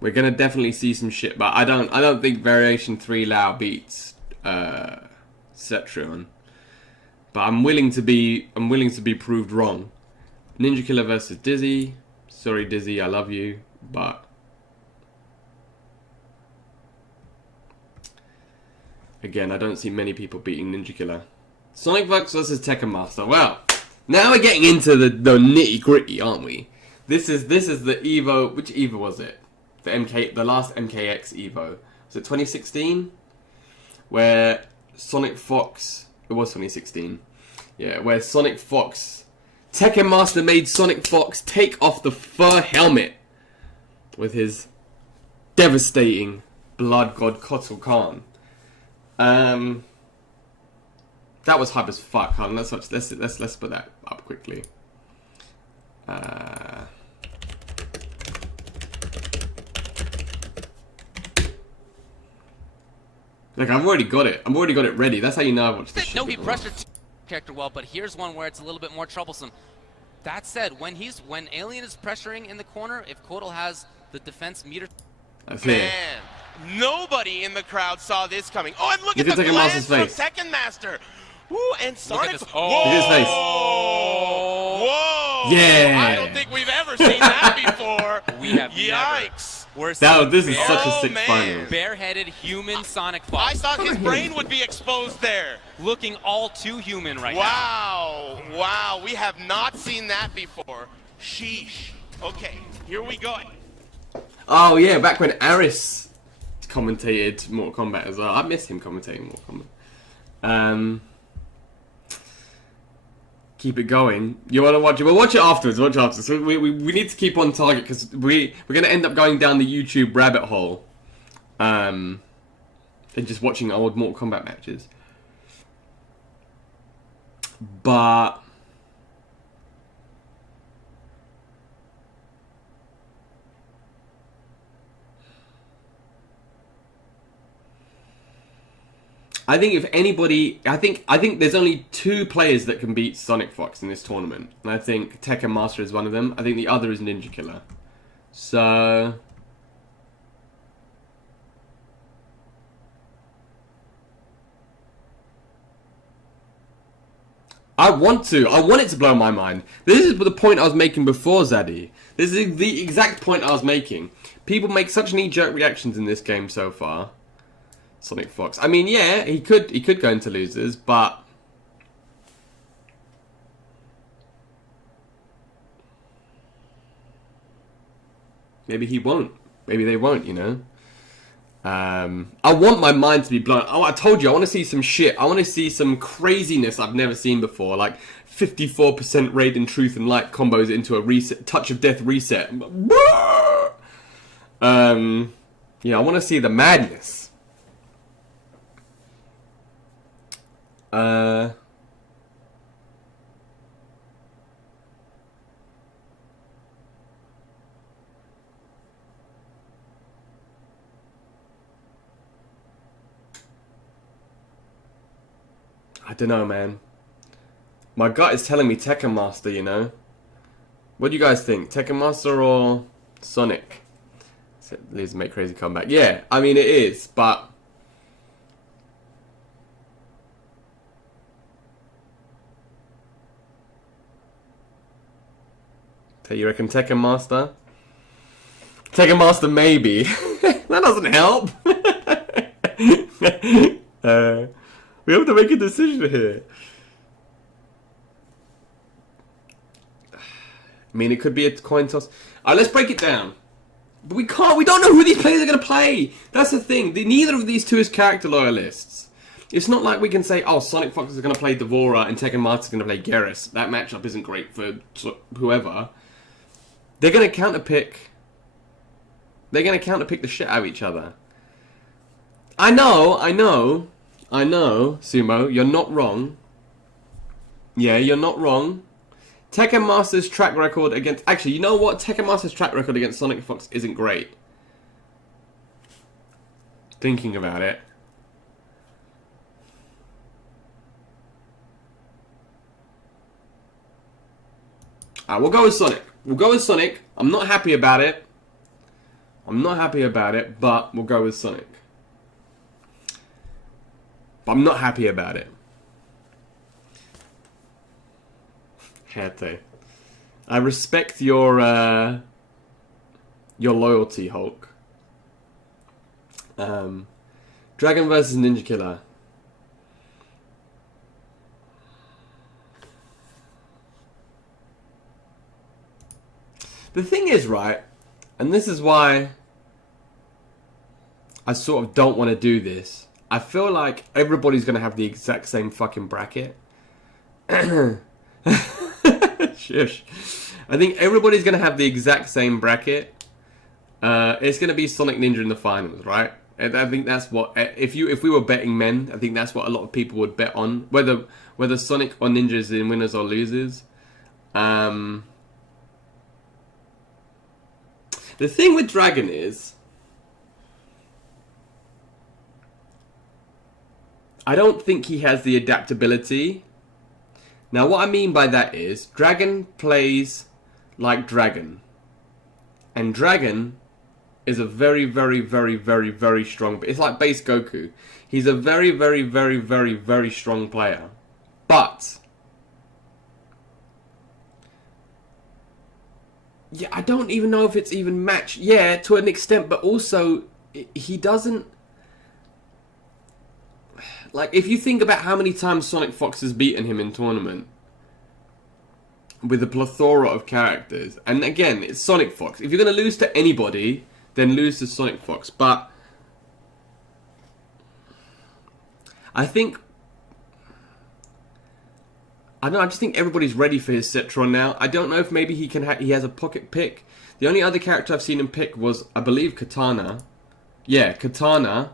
gonna definitely see some shit. But I don't think Variation 3 Lao beats Cetrion. But I'm willing to be proved wrong. Ninja Killa versus Dizzi. Sorry, Dizzi, I love you, but again, I don't see many people beating Ninja Killa. Sonic Fox versus Tekken Master. Well, now we're getting into the nitty gritty, aren't we? This is the Evo. Which Evo was it? The last MKX Evo. Was it 2016? Where Sonic Fox. It was 2016. Yeah, where Sonic Fox. Tekken Master made Sonic Fox take off the fur helmet with his devastating blood god Kotal Khan. That was hype as fuck. Hold on, let's put that up quickly. Like, I've already got it. I've already got it ready. That's how you know I watched this shit. No, he pressured character well, but here's one where it's a little bit more troublesome. That said, when Alien is pressuring in the corner, if Kotal has the defense meter. That's it. Nobody in the crowd saw this coming. Oh, and look at the glance from face. Tekken Master. Ooh, and Sonic. Oh. Look at his face. Whoa! Yeah. I don't think we've ever seen that before. We have Yikes! This is such a sick final. Bareheaded human Sonic Fox. I thought his brain would be exposed there. Looking all too human right now. Wow, we have not seen that before. Sheesh. Okay, here we go. Oh yeah, back when Aris commentated Mortal Kombat as well. I miss him commentating Mortal Kombat. Keep it going. You want to watch it? We'll watch it afterwards. So we need to keep on target because we're going to end up going down the YouTube rabbit hole. And just watching old Mortal Kombat matches. But I think if anybody, I think there's only 2 players that can beat Sonic Fox in this tournament, and I think Tekken Master is one of them. I think the other is Ninja Killa. So I want it to blow my mind. This is the point I was making before, Zaddy. This is the exact point I was making. People make such knee-jerk reactions in this game so far. Sonic Fox. I mean, yeah, he could go into losers, but maybe he won't. Maybe they won't, you know. I want my mind to be blown. Oh, I told you, I want to see some shit. I want to see some craziness I've never seen before, like 54% Raiden Truth and Light combos into a reset, Touch of Death reset. Yeah, I want to see the madness. I don't know, man. My gut is telling me Tekken Master, you know? What do you guys think? Tekken Master or Sonic? Liz make crazy comeback. Yeah, I mean it is, but so you reckon Tekken Master? Tekken Master maybe. That doesn't help. We have to make a decision here. I mean, it could be a coin toss. Let's break it down. But we can't. We don't know who these players are going to play. That's the thing. Neither of these two is character loyalists. It's not like we can say, oh, Sonic Fox is going to play Devora and Tekken Master is going to play Geras. That matchup isn't great for whoever. They're going to counterpick. They're going to counterpick the shit out of each other. I know, Sumo. You're not wrong. Yeah, you're not wrong. Tekken Master's track record against... Actually, you know what? Tekken Master's track record against Sonic Fox isn't great. Thinking about it. We'll go with Sonic. We'll go with Sonic. I'm not happy about it. But we'll go with Sonic. But I'm not happy about it. Hayati. I respect your loyalty, Hulk. Dragon versus Ninja Killa. The thing is, right, and this is why I sort of don't want to do this. I feel like everybody's going to have the exact same fucking bracket. Shush. I think everybody's going to have the exact same bracket. It's going to be Sonic Ninja in the finals, right? And I think that's what, if we were betting men, I think that's what a lot of people would bet on. Whether Sonic or Ninja is in winners or losers. The thing with Dragon is, I don't think he has the adaptability. Now, what I mean by that is, Dragon plays like Dragon. And Dragon is a very, very, very, very, very strong... It's like base Goku. He's a very, very, very, very, very strong player. But... yeah, I don't even know if it's even matched. Yeah, to an extent, but also, he doesn't... like, if you think about how many times Sonic Fox has beaten him in tournament, with a plethora of characters, and again, it's Sonic Fox. If you're going to lose to anybody, then lose to Sonic Fox. But I think... I don't know, I just think everybody's ready for his Cetron now. I don't know if maybe he has a pocket pick. The only other character I've seen him pick was, I believe, Katana. Yeah, Katana.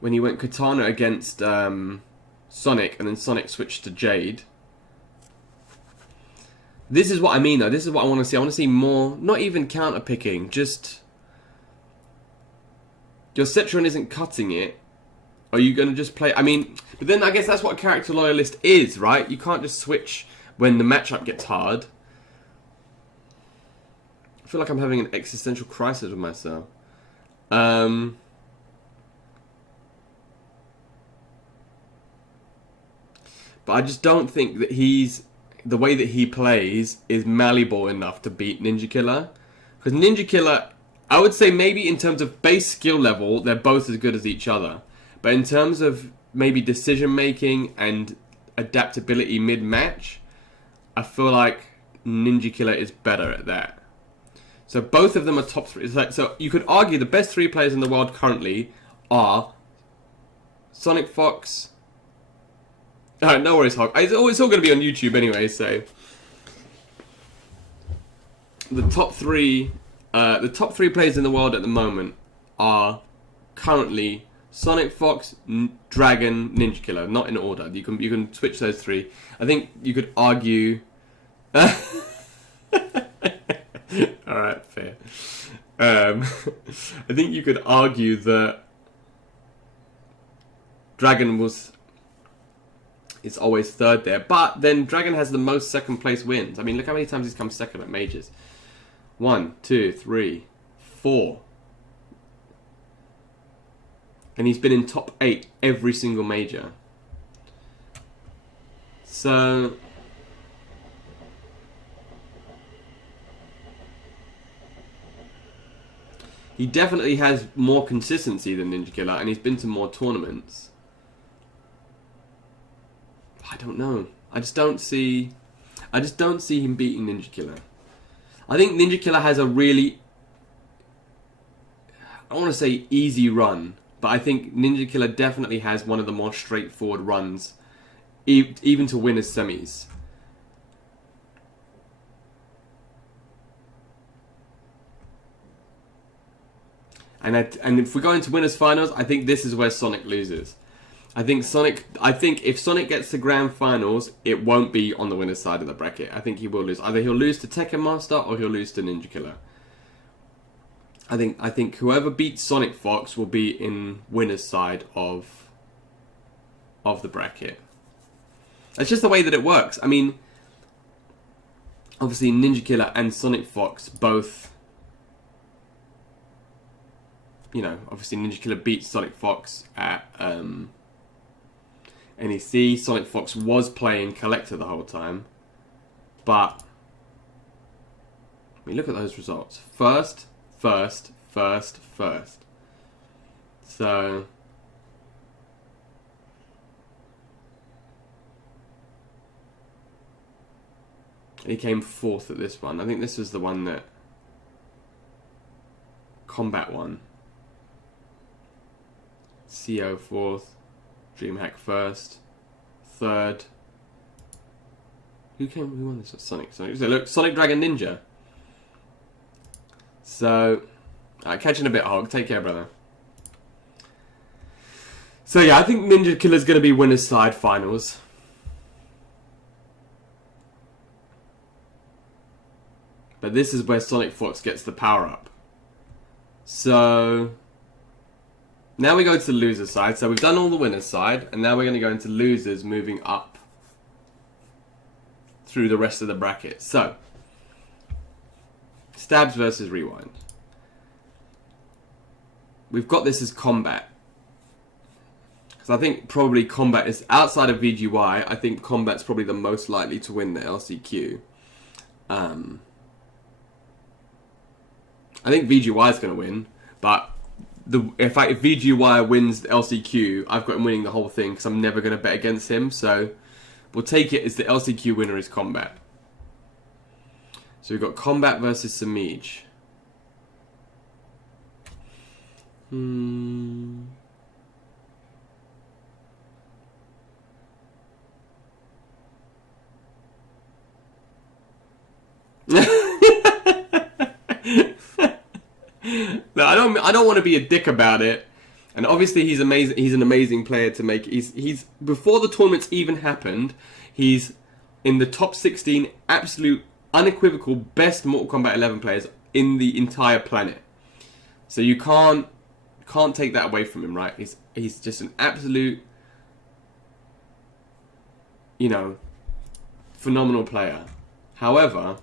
When he went Katana against Sonic, and then Sonic switched to Jade. This is what I mean, though. This is what I want to see. I want to see more, not even counter picking, just... your Cetron isn't cutting it. Are you going to just play... I mean, but then I guess that's what a character loyalist is, right? You can't just switch when the matchup gets hard. I feel like I'm having an existential crisis with myself. But I just don't think that the way that he plays is malleable enough to beat Ninja Killa. Because Ninja Killa, I would say maybe in terms of base skill level, they're both as good as each other. But in terms of maybe decision making and adaptability mid-match, I feel like Ninja Killa is better at that. So both of them are top three. So you could argue the best three players in the world currently are Sonic Fox. Alright, no worries, Hawk. It's all going to be on YouTube anyway, so... The top three players in the world at the moment are currently Sonic Fox, Dragon, Ninja Killa. Not in order. You can switch those three. I think you could argue... Alright, fair. I think you could argue that Dragon it's always third there. But then Dragon has the most second place wins. I mean, look how many times he's come second at majors. 1, 2, 3, 4. And he's been in top 8 every single major. So... he definitely has more consistency than Ninja Killa, and he's been to more tournaments. I don't know. I just don't see... I just don't see him beating Ninja Killa. I think Ninja Killa has a really, I don't want to say easy run, but I think Ninja Killa definitely has one of the more straightforward runs, even to win as semis. And if we go into winners finals, I think this is where Sonic loses. I think if Sonic gets to grand finals, it won't be on the winner's side of the bracket. I think he will lose. Either he'll lose to Tekken Master or he'll lose to Ninja Killa. I think whoever beats Sonic Fox will be in winner's side of the bracket. That's just the way that it works. I mean, obviously Ninja Killa and Sonic Fox both, you know, obviously Ninja Killa beats Sonic Fox at NEC. Sonic Fox was playing Collector the whole time, but I mean, look at those results. First. So and he came fourth at this one. I think this was the one that Kombat won. CO fourth, DreamHack first, third. Who won this? Sonic. So look, Sonic Dragon Ninja. So, catching a bit, Hog. Take care, brother. So yeah, I think Ninja Killa's going to be winner's side finals. But this is where Sonic Fox gets the power up. So now we go to the loser side. So we've done all the winner's side, and now we're going to go into losers, moving up through the rest of the bracket. So Stabs versus Rewind. We've got this as Kombat. Because I think probably Kombat is, outside of VGY, I think Kombat's probably the most likely to win the LCQ. I think VGY is going to win, but if VGY wins the LCQ, I've got him winning the whole thing because I'm never going to bet against him. So we'll take it as the LCQ winner is Kombat. So we've got Kombat versus Samij. No, I don't want to be a dick about it. And obviously he's amazing. He's an amazing player to make. He's before the tournament's even happened, he's in the top 16 absolute unequivocal best Mortal Kombat 11 players in the entire planet. So you can't take that away from him, right? He's just an absolute, you know, phenomenal player. However,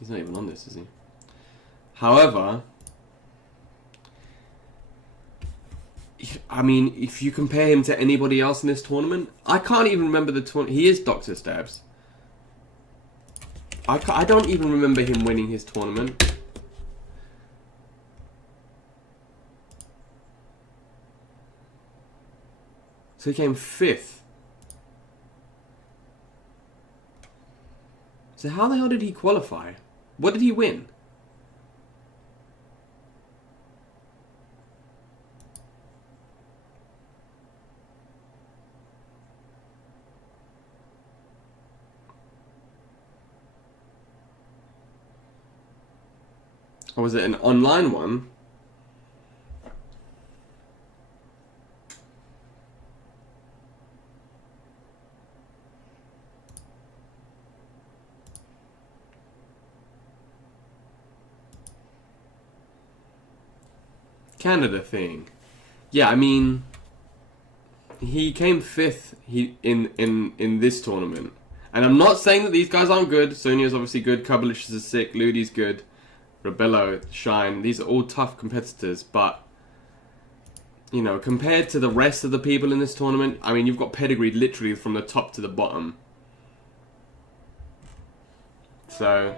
he's not even on this, is he? However, I mean, if you compare him to anybody else in this tournament, I can't even remember the tournament. He is Dr. Stabs. I don't even remember him winning his tournament. So he came 5th. So how the hell did he qualify? What did he win? Or was it an online one? Canada thing. Yeah, I mean, he came 5th in this tournament. And I'm not saying that these guys aren't good. Sonya's obviously good. Kubelich is sick. Ludi's good. Rebello, Shine. These are all tough competitors. But, you know, compared to the rest of the people in this tournament, I mean, you've got pedigree literally from the top to the bottom. So,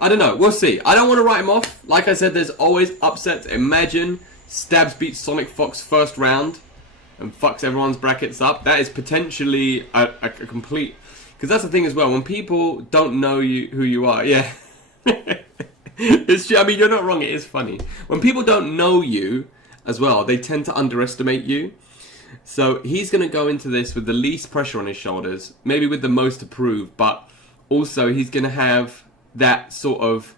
I don't know. We'll see. I don't want to write him off. Like I said, there's always upsets. Imagine Stabs beats Sonic Fox first round and fucks everyone's brackets up. That is potentially a complete... Because that's the thing as well. When people don't know who you are, yeah. It's true. I mean, you're not wrong. It is funny. When people don't know you as well, they tend to underestimate you. So he's going to go into this with the least pressure on his shoulders, maybe with the most to prove, but also he's going to have that sort of...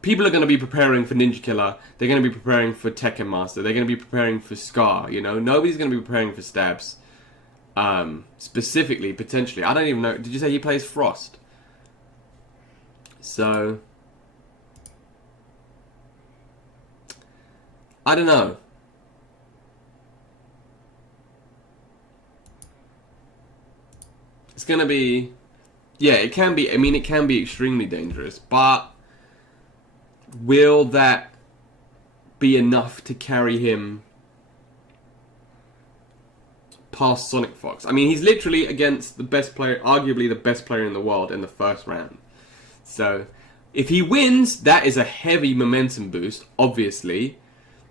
People are going to be preparing for Ninja Killa. They're going to be preparing for Tekken Master. They're going to be preparing for Scar, you know? Nobody's going to be preparing for Stabs. Specifically, potentially. I don't even know. Did you say he plays Frost? So... I don't know. It's going to be... Yeah, it can be... I mean, it can be extremely dangerous. But... will that be enough to carry him past Sonic Fox? I mean, he's literally against the best player... arguably the best player in the world in the first round. So, if he wins, that is a heavy momentum boost, obviously,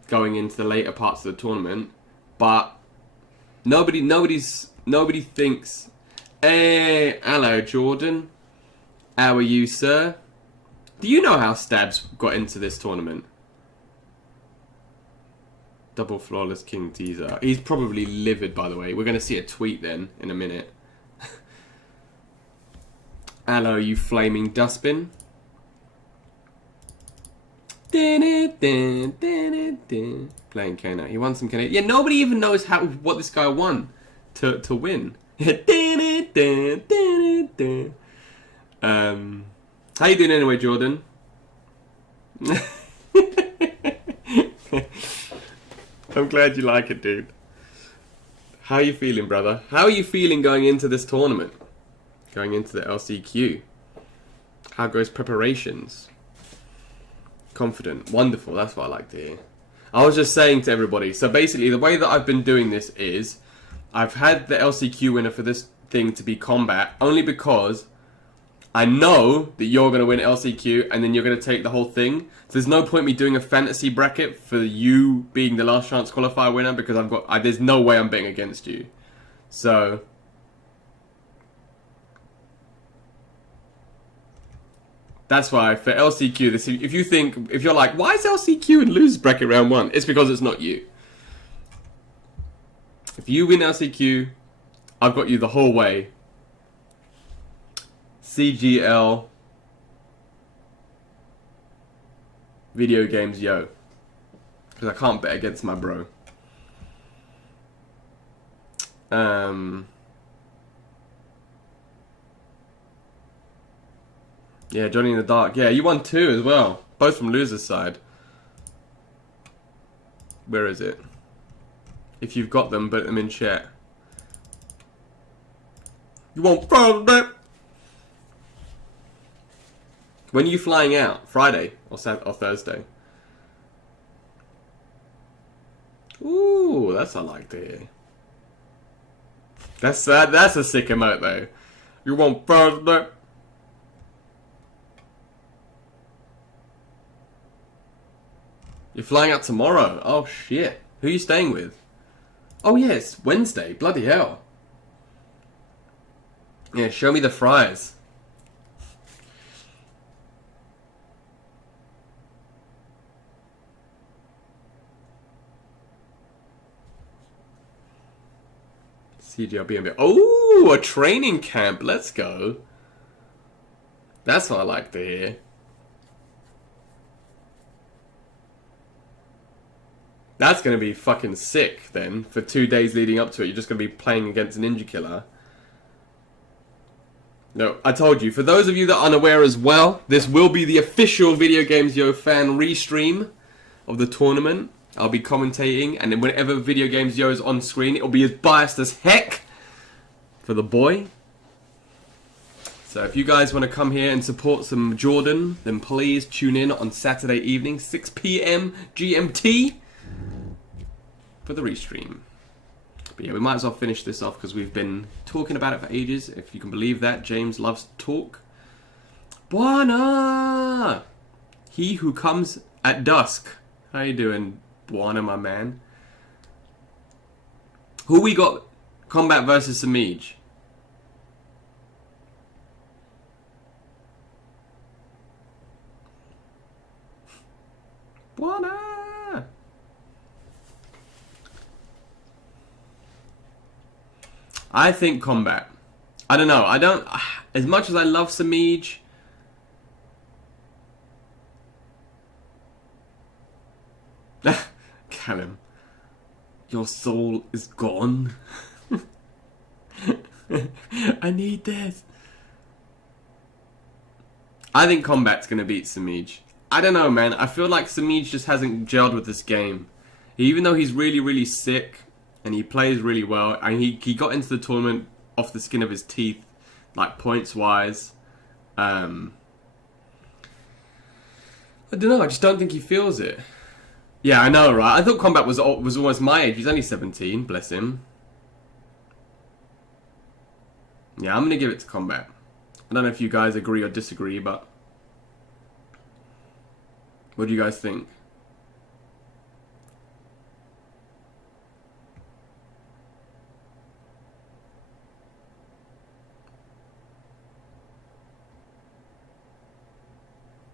going into the later parts of the tournament. But nobody thinks, hey, hello, Jordan. How are you, sir? Do you know how Stabs got into this tournament? Double Flawless King teaser. He's probably livid, by the way. We're going to see a tweet then in a minute. Hello, you flaming dustbin. Playing Kena. He won some Kena. Yeah, nobody even knows what this guy won to win. How you doing anyway, Jordan? I'm glad you like it, dude. How are you feeling, brother? How are you feeling going into this tournament? Going into the LCQ? How goes preparations? Confident. Wonderful. That's what I like to hear. I was just saying to everybody, so basically the way that I've been doing this is I've had the LCQ winner for this thing to be Kombat only because I know that you're going to win LCQ and then you're going to take the whole thing. So there's no point me doing a fantasy bracket for you being the last chance qualifier winner because there's no way I'm betting against you. So that's why for LCQ, if you're like, why is LCQ in losers bracket round 1? It's because it's not you. If you win LCQ, I've got you the whole way. CGL video games, yo. Because I can't bet against my bro. Yeah, Johnny in the Dark. Yeah, you won 2 as well. Both from loser's side. Where is it? If you've got them, put them in chat. You won't follow that. When are you flying out? Friday or Thursday? Ooh, that's what I like to hear. That's a sick emote though. You won't follow that. You're flying out tomorrow. Oh shit. Who are you staying with? Oh yeah, it's Wednesday. Bloody hell. Yeah, show me the fries. CGLB. Oh, a training camp. Let's go. That's what I like to hear. That's going to be fucking sick then. For 2 days leading up to it, you're just going to be playing against Ninja Killa. No, I told you. For those of you that are unaware as well, this will be the official Video Games Yo fan restream of the tournament. I'll be commentating, and then whenever Video Games Yo is on screen, it'll be as biased as heck for the boy. So if you guys want to come here and support some Jordan, then please tune in on Saturday evening, 6 PM GMT, for the restream. But yeah, we might as well finish this off because we've been talking about it for ages. If you can believe that, James loves to talk. Buana! He who comes at dusk. How you doing, Buana, my man? Who we got? Kombat versus Samij. Buana! I think Kombat. I don't know. I don't... As much as I love Samij... Callum. Your soul is gone. I need this. I think Kombat's going to beat Samij. I don't know, man. I feel like Samij just hasn't gelled with this game. Even though he's really, really sick and he plays really well, and he got into the tournament off the skin of his teeth, like points-wise. I don't know. I just don't think he feels it. Yeah, I know, right? I thought Kombat was almost my age. He's only 17, bless him. Yeah, I'm going to give it to Kombat. I don't know if you guys agree or disagree, but... What do you guys think?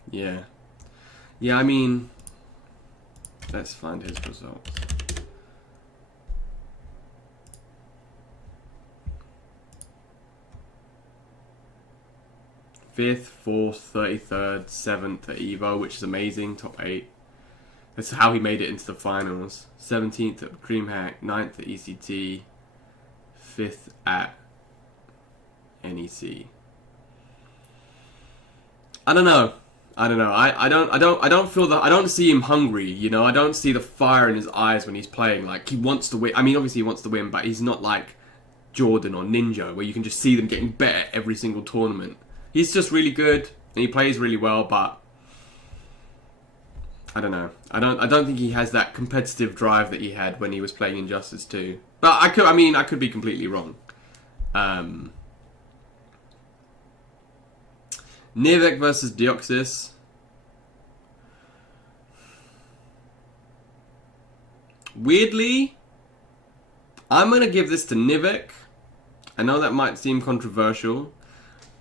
Yeah. Yeah, I mean... Let's find his results. Fifth, fourth, 33rd, 7th at Evo, which is amazing. Top 8. That's how he made it into the finals. 17th at DreamHack, 9th at ECT, 5th at NEC. I don't know. I don't feel that. I don't see him hungry. You know, I don't see the fire in his eyes when he's playing. Like, he wants to win. I mean, obviously he wants to win, but he's not like Jordan or Ninja, where you can just see them getting better every single tournament. He's just really good and he plays really well, but I don't know. I don't think he has that competitive drive that he had when he was playing Injustice 2. But I could be completely wrong. Nimac versus Deoxys. Weirdly, I'm going to give this to Nimac. I know that might seem controversial,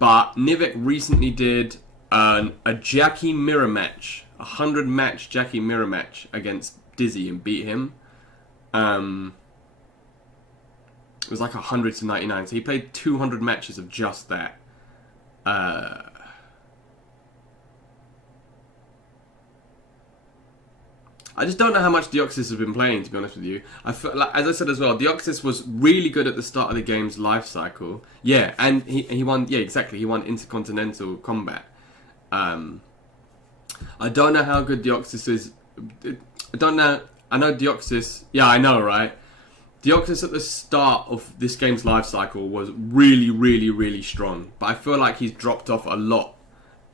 but Nimac recently did a Jackie mirror match, a 100-match Jackie mirror match against Dizzi and beat him. It was like 100 to 99, so he played 200 matches of just that. I just don't know how much Deoxys has been playing, to be honest with you. I feel like, as I said as well, Deoxys was really good at the start of the game's life cycle. Yeah, and he won. Yeah, exactly. He won Intercontinental Combat. I don't know how good Deoxys is. I don't know. I know Deoxys. Yeah, I know, right? Deoxys at the start of this game's life cycle was really, really, really strong. But I feel like he's dropped off a lot.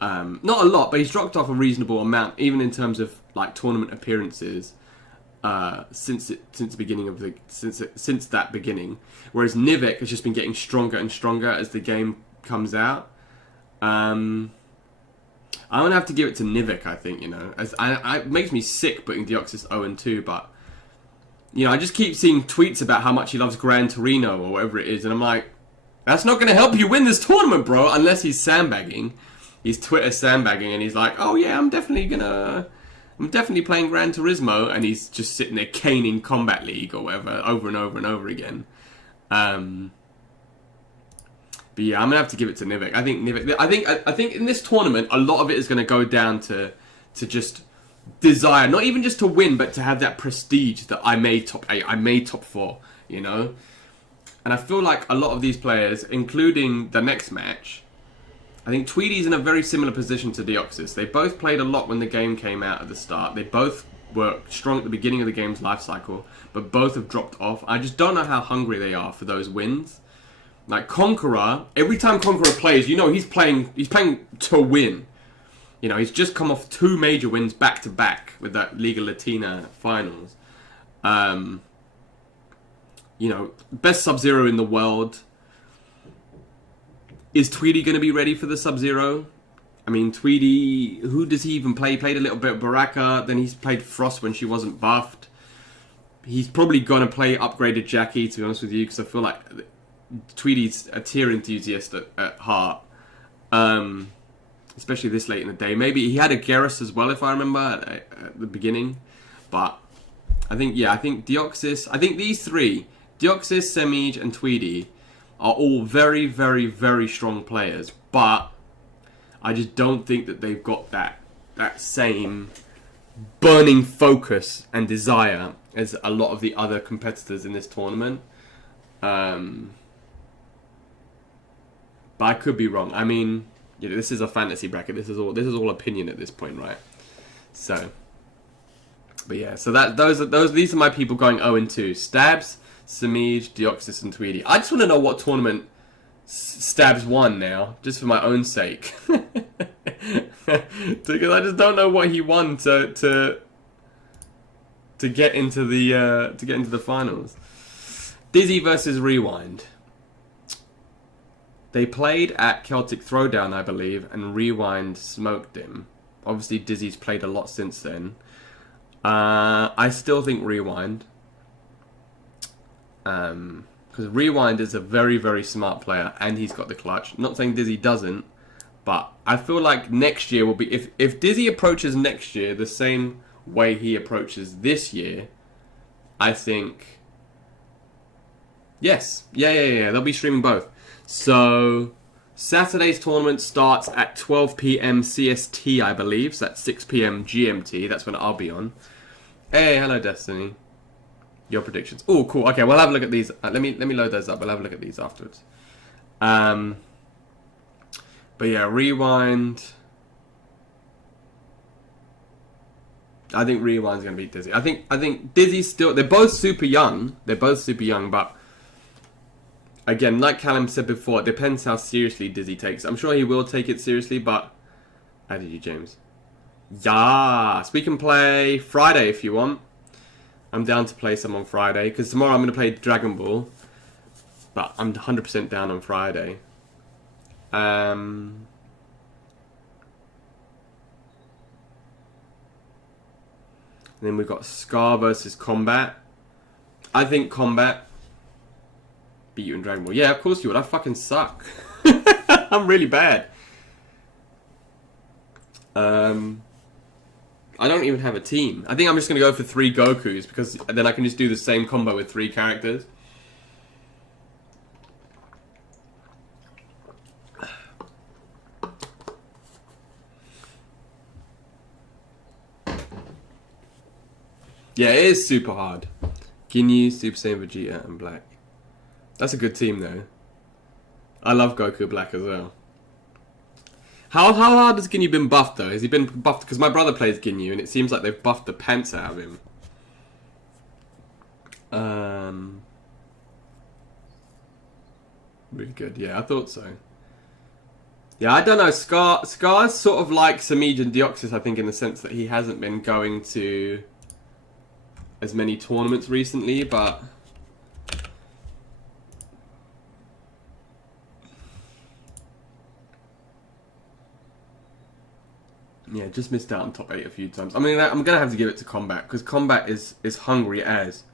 Not a lot, but he's dropped off a reasonable amount, even in terms of like tournament appearances since the beginning of since that beginning. Whereas Nimac has just been getting stronger and stronger as the game comes out. I'm gonna have to give it to Nimac. I think, you know, it makes me sick putting Deoxys 0-2, but you know, I just keep seeing tweets about how much he loves Gran Torino or whatever it is, and I'm like, that's not gonna help you win this tournament, bro, unless he's sandbagging. He's Twitter sandbagging, and he's like, oh yeah, I'm definitely playing Gran Turismo, and he's just sitting there caning Combat League or whatever over and over and over again. But yeah, I'm gonna have to give it to Nimac. I think in this tournament, a lot of it is gonna go down to just desire, not even just to win, but to have that prestige that I made top 8, I made top 4, you know. And I feel like a lot of these players, including the next match, I think Tweedy's in a very similar position to Deoxys. They both played a lot when the game came out at the start. They both were strong at the beginning of the game's life cycle, but both have dropped off. I just don't know how hungry they are for those wins. Like Conqueror, every time Conqueror plays, you know he's playing to win. You know, he's just come off 2 major wins back to back with that Liga Latina finals. You know, best Sub-Zero in the world. Is Tweedy going to be ready for the Sub-Zero? I mean, Tweedy, who does he even play? He played a little bit of Baraka, then he's played Frost when she wasn't buffed. He's probably going to play upgraded Jackie, to be honest with you, because I feel like Tweedy's a tier enthusiast at heart. Especially this late in the day. Maybe he had a Garrus as well, if I remember, at the beginning. But I think Deoxys, I think these three, Deoxys, Semige, and Tweedy, are all very, very, very strong players. But I just don't think that they've got that same burning focus and desire as a lot of the other competitors in this tournament. But I could be wrong. I mean, you know, this is a fantasy bracket. This is all opinion at this point, right? So, but yeah. So these are my people going 0-2. Stabs, Semige, Deoxys, and Tweedy. I just want to know what tournament Stabs won now, just for my own sake, because I just don't know what he won to get into the finals. Dizzi versus Rewind. They played at Celtic Throwdown, I believe, and Rewind smoked him. Obviously, Dizzy's played a lot since then. I still think Rewind. Because Rewind is a very, very smart player, and he's got the clutch. Not saying Dizzy doesn't, but I feel like next year will be... If Dizzy approaches next year the same way he approaches this year, I think... Yes. Yeah. They'll be streaming both. So, Saturday's tournament starts at 12 p.m. CST, I believe. So that's 6 p.m. GMT. That's when I'll be on. Hey, hello, Destiny. Your predictions. Oh, cool. Okay, we'll have a look at these. Let me load those up. We'll have a look at these afterwards. But yeah, Rewind. I think Rewind's going to beat Dizzy. I think Dizzy's still... They're both super young. But... Again, like Callum said before, it depends how seriously Dizzy takes it. I'm sure he will take it seriously, but... How did you, James? Yes! We can play Friday if you want. I'm down to play some on Friday, because tomorrow I'm going to play Dragon Ball. But I'm 100% down on Friday. And then we've got Scar versus Kombat. I think Kombat beat you in Dragon Ball. Yeah, of course you would. I fucking suck. I'm really bad. I don't even have a team. I think I'm just going to go for 3 Gokus, because then I can just do the same combo with 3 characters. Yeah, it is super hard. Ginyu, Super Saiyan Vegeta, and Black. That's a good team, though. I love Goku Black as well. How hard has Ginyu been buffed, though? Has he been buffed? Because my brother plays Ginyu, and it seems like they've buffed the pants out of him. Really good. Yeah, I thought so. Yeah, I don't know. Scar's sort of like Samij and Deoxys, I think, in the sense that he hasn't been going to as many tournaments recently, but... Yeah, just missed out on top 8 a few times. I mean, I'm going to have to give it to Kombat, because Kombat is hungry as.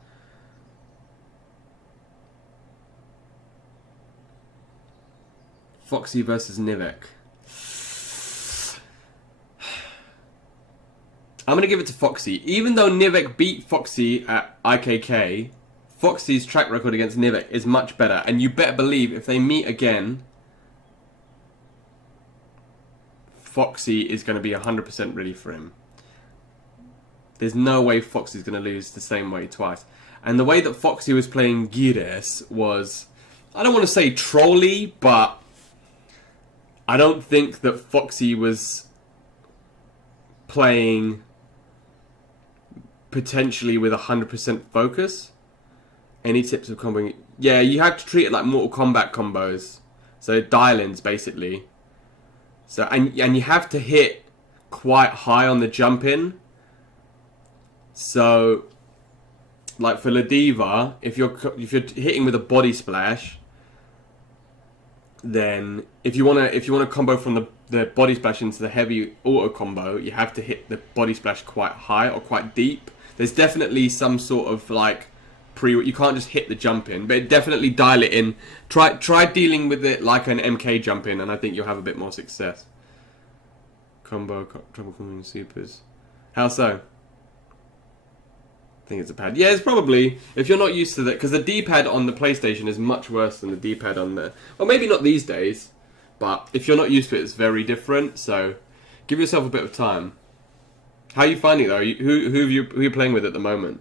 Foxy versus Nimac. I'm going to give it to Foxy. Even though Nimac beat Foxy at IKK, Foxy's track record against Nimac is much better. And you better believe if they meet again, Foxy is going to be 100% ready for him. There's no way Foxy's going to lose the same way twice. And the way that Foxy was playing Gires was, I don't want to say trolly, but I don't think that Foxy was playing potentially with 100% focus. Any tips of comboing? Yeah, you have to treat it like Mortal Kombat combos. So dial-ins, basically. So and you have to hit quite high on the jump in. So, like for Ladiva, if you're hitting with a body splash, then if you wanna combo from the body splash into the heavy auto combo, you have to hit the body splash quite high or quite deep. There's definitely some sort of like you can't just hit the jump in, but definitely dial it in. Try dealing with it like an MK jump in, and I think you'll have a bit more success. Trouble coming supers. How so? I think it's a pad. Yeah, it's probably, if you're not used to that, because the D-pad on the PlayStation is much worse than the D-pad on the, well, maybe not these days, but if you're not used to it, it's very different. So give yourself a bit of time. How are you finding it though? Who are you playing with at the moment?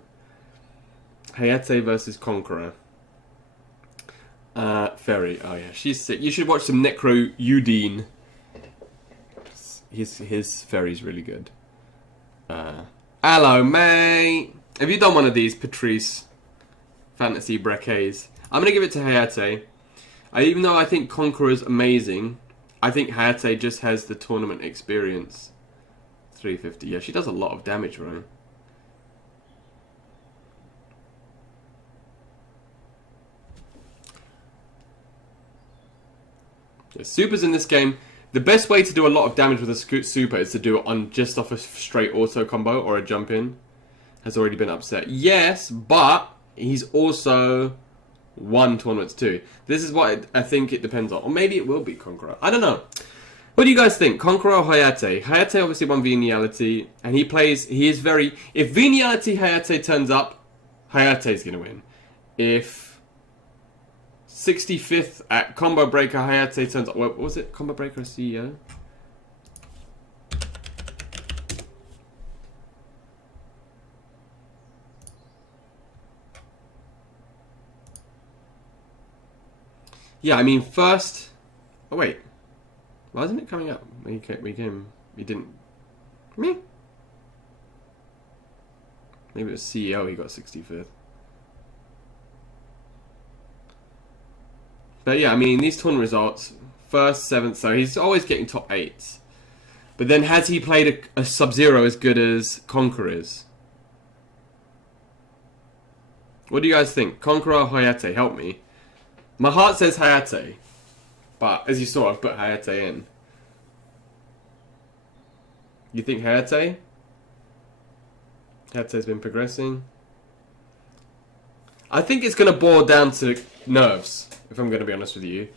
Hayati versus Conqueror. Ferry. Oh yeah, she's sick. You should watch some Necro Udine. His Ferry's really good. Hello, mate. Have you done one of these Patrice Fantasy Braquets? I'm gonna give it to Hayati. Even though I think Conqueror's amazing, I think Hayati just has the tournament experience. 350. Yeah, she does a lot of damage, right? Yeah, supers in this game. The best way to do a lot of damage with a super is to do it on just off a straight auto combo or a jump in. Has already been upset. Yes, but he's also won tournaments too. This is what I think it depends on. Or maybe it will be Conqueror. I don't know. What do you guys think? Conqueror or Hayati? Hayati obviously won Veniality, and he is very... If Veniality Hayati turns up, Hayate's going to win. If 65th at Combo Breaker Hayati turns up... What was it? Combo Breaker CEO? Yeah, I mean, first... Oh, wait. Why isn't it coming up? He didn't... Me? Maybe it was CEO, he got 65th. But yeah, I mean, these tournament results... First, 7th, so he's always getting top 8s. But then has he played a Sub-Zero as good as Conqueror is? What do you guys think? Conqueror or Hayati? Help me. My heart says Hayati, but as you saw, I've put Hayati in. You think Hayati? Hayati's been progressing. I think it's going to boil down to nerves, if I'm going to be honest with you.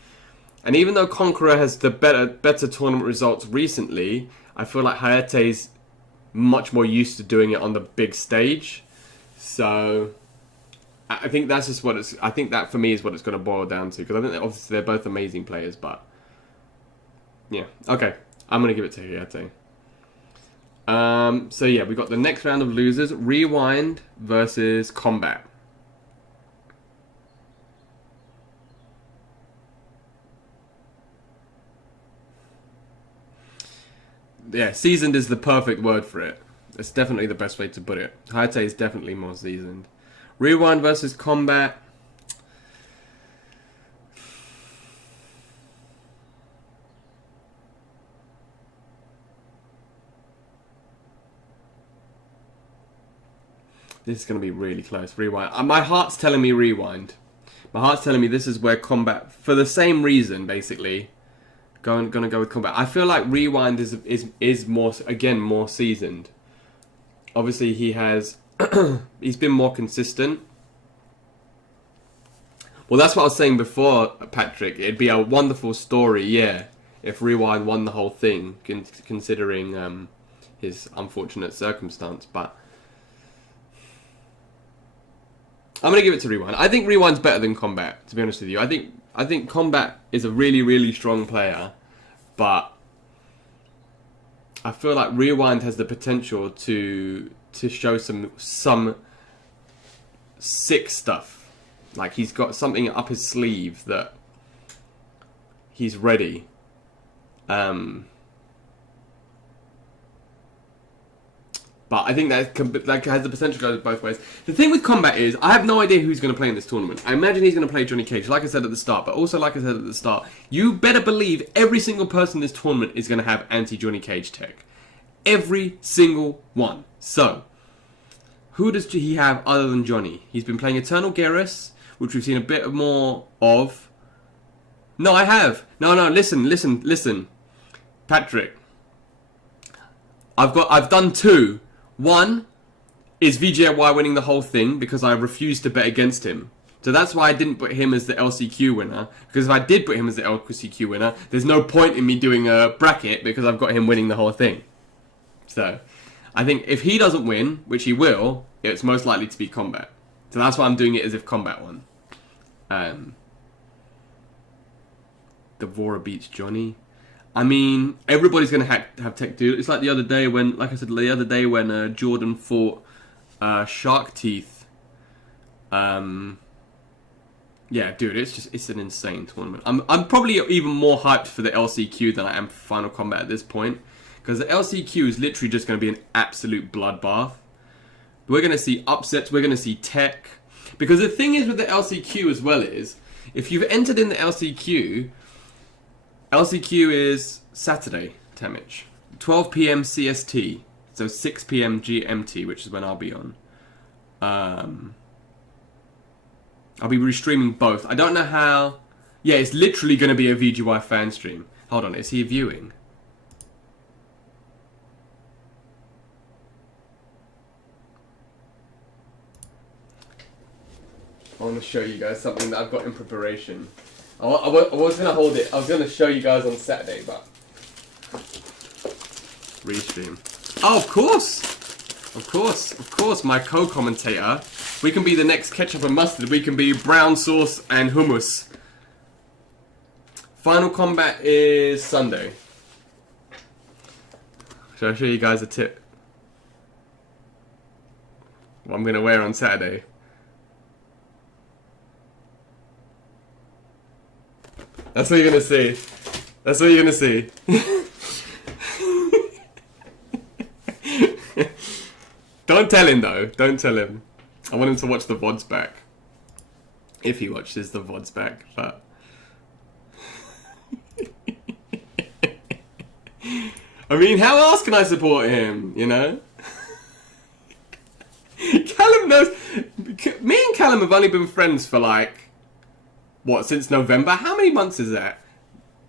And even though Conqueror has the better tournament results recently, I feel like Hayati's much more used to doing it on the big stage. So... I think that's just what it's... I think that, for me, is what it's going to boil down to. Because I think that obviously they're both amazing players, but... Yeah. Okay. I'm going to give it to Hayati. So, yeah, we got the next round of losers. Rewind versus Kombat. Yeah, seasoned is the perfect word for it. It's definitely the best way to put it. Hayati is definitely more seasoned. Rewind versus Kombat. This is going to be really close. Rewind. My heart's telling me Rewind. My heart's telling me this is where Kombat, for the same reason, basically, gonna go with Kombat. I feel like Rewind is more, again, more seasoned. Obviously, he has... he's been more consistent. Well, that's what I was saying before, Patrick. It'd be a wonderful story, yeah, if Rewind won the whole thing, considering his unfortunate circumstance. But I'm gonna give it to Rewind. I think Rewind's better than Kombat, to be honest with you. I think Kombat is a really, really strong player, but I feel like Rewind has the potential to show some sick stuff. Like, he's got something up his sleeve that he's ready. But I think that has the potential to go both ways. The thing with Kombat is, I have no idea who's going to play in this tournament. I imagine he's going to play Johnny Cage, like I said at the start. But also, like I said at the start, you better believe every single person in this tournament is going to have anti-Johnny Cage tech. Every single one. So, who does he have other than Johnny? He's been playing Eternal Garrus, which we've seen a bit more of. No, I have. No, listen. Patrick, I've done 2. One is VJY winning the whole thing because I refused to bet against him. So that's why I didn't put him as the LCQ winner. Because if I did put him as the LCQ winner, there's no point in me doing a bracket because I've got him winning the whole thing. So I think if he doesn't win, which he will, it's most likely to be Kombat. So that's why I'm doing it as if Kombat won. Devora beats Johnny. I mean, everybody's going to have tech dude. It's like the other day when, like I said, when Jordan fought Shark Teeth. Yeah, dude, it's an insane tournament. I'm probably even more hyped for the LCQ than I am for Final Kombat at this point. Because the LCQ is literally just going to be an absolute bloodbath. We're going to see upsets, we're going to see tech. Because the thing is with the LCQ as well is, if you've entered in the LCQ is Saturday, Temich. 12 PM CST. So 6 PM GMT, which is when I'll be on. I'll be restreaming both. I don't know how... Yeah, it's literally going to be a VGY fan stream. Hold on, is he viewing? I want to show you guys something that I've got in preparation. I was going to hold it. I was going to show you guys on Saturday, but... Restream. Oh, of course! Of course, my co-commentator. We can be the next ketchup and mustard. We can be brown sauce and hummus. Final Kombat is Sunday. Shall I show you guys a tip? What I'm going to wear on Saturday. That's what you're going to see. That's what you're going to see. Don't tell him though. Don't tell him. I want him to watch the VODs back. If he watches the VODs back, but... I mean, how else can I support him, you know? Callum knows... Me and Callum have only been friends for like... What, since November? How many months is that?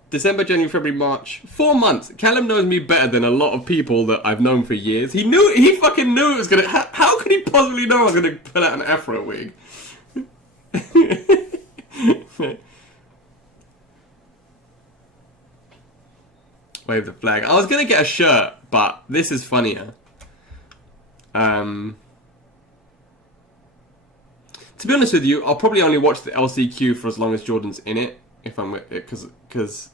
December, January, February, March. 4 months. Callum knows me better than a lot of people that I've known for years. He fucking knew it was gonna... How could he possibly know I was gonna pull out an afro wig? Wave the flag. I was gonna get a shirt, but this is funnier. To be honest with you, I'll probably only watch the LCQ for as long as Jordan's in it. If I'm with it, because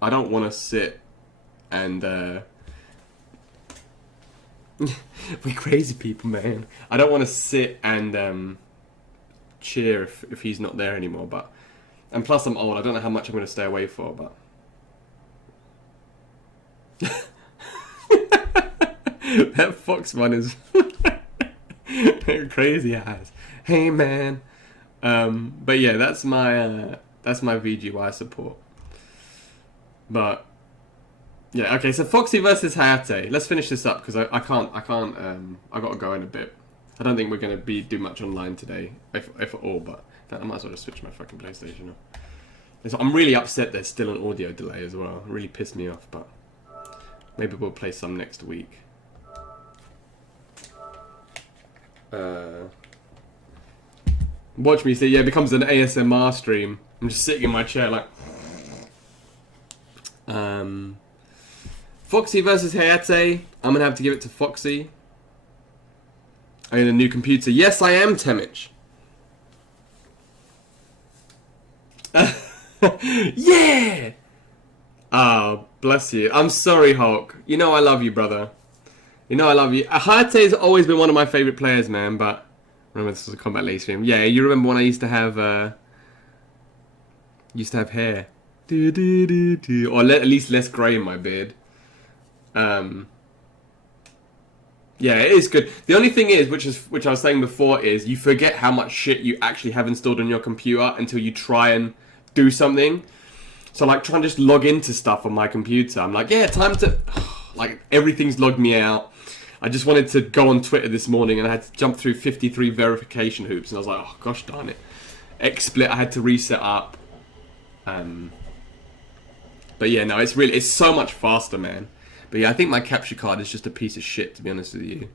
I don't want to sit and we're crazy people, man. I don't want to sit and cheer if he's not there anymore. But and plus I'm old. I don't know how much I'm going to stay away for. But that Fox one is crazy ass. Hey man. But yeah, that's my VGY support. But yeah, okay. So Foxy versus Hayati. Let's finish this up because I can't. I got to go in a bit. I don't think we're gonna do much online today, if at all. But in fact, I might as well just switch my fucking PlayStation off. So I'm really upset. There's still an audio delay as well. It really pissed me off. But maybe we'll play some next week. Watch me say, yeah, it becomes an ASMR stream. I'm just sitting in my chair like... Foxy versus Hayati. I'm going to have to give it to Foxy. I need a new computer. Yes, I am, Temich. Yeah! Oh, bless you. I'm sorry, Hulk. You know I love you, brother. You know I love you. Hayati's always been one of my favourite players, man, but... Remember this was a Kombat League stream. Yeah, you remember when I used to have hair. Or at least less grey in my beard. Yeah, it is good. The only thing is, which I was saying before, is you forget how much shit you actually have installed on your computer until you try and do something. So like trying to just log into stuff on my computer. I'm like, yeah, time to... Like everything's logged me out. I just wanted to go on Twitter this morning and I had to jump through 53 verification hoops and I was like, oh gosh darn it. XSplit I had to reset up. But yeah, no, it's so much faster, man. But yeah, I think my capture card is just a piece of shit, to be honest with you.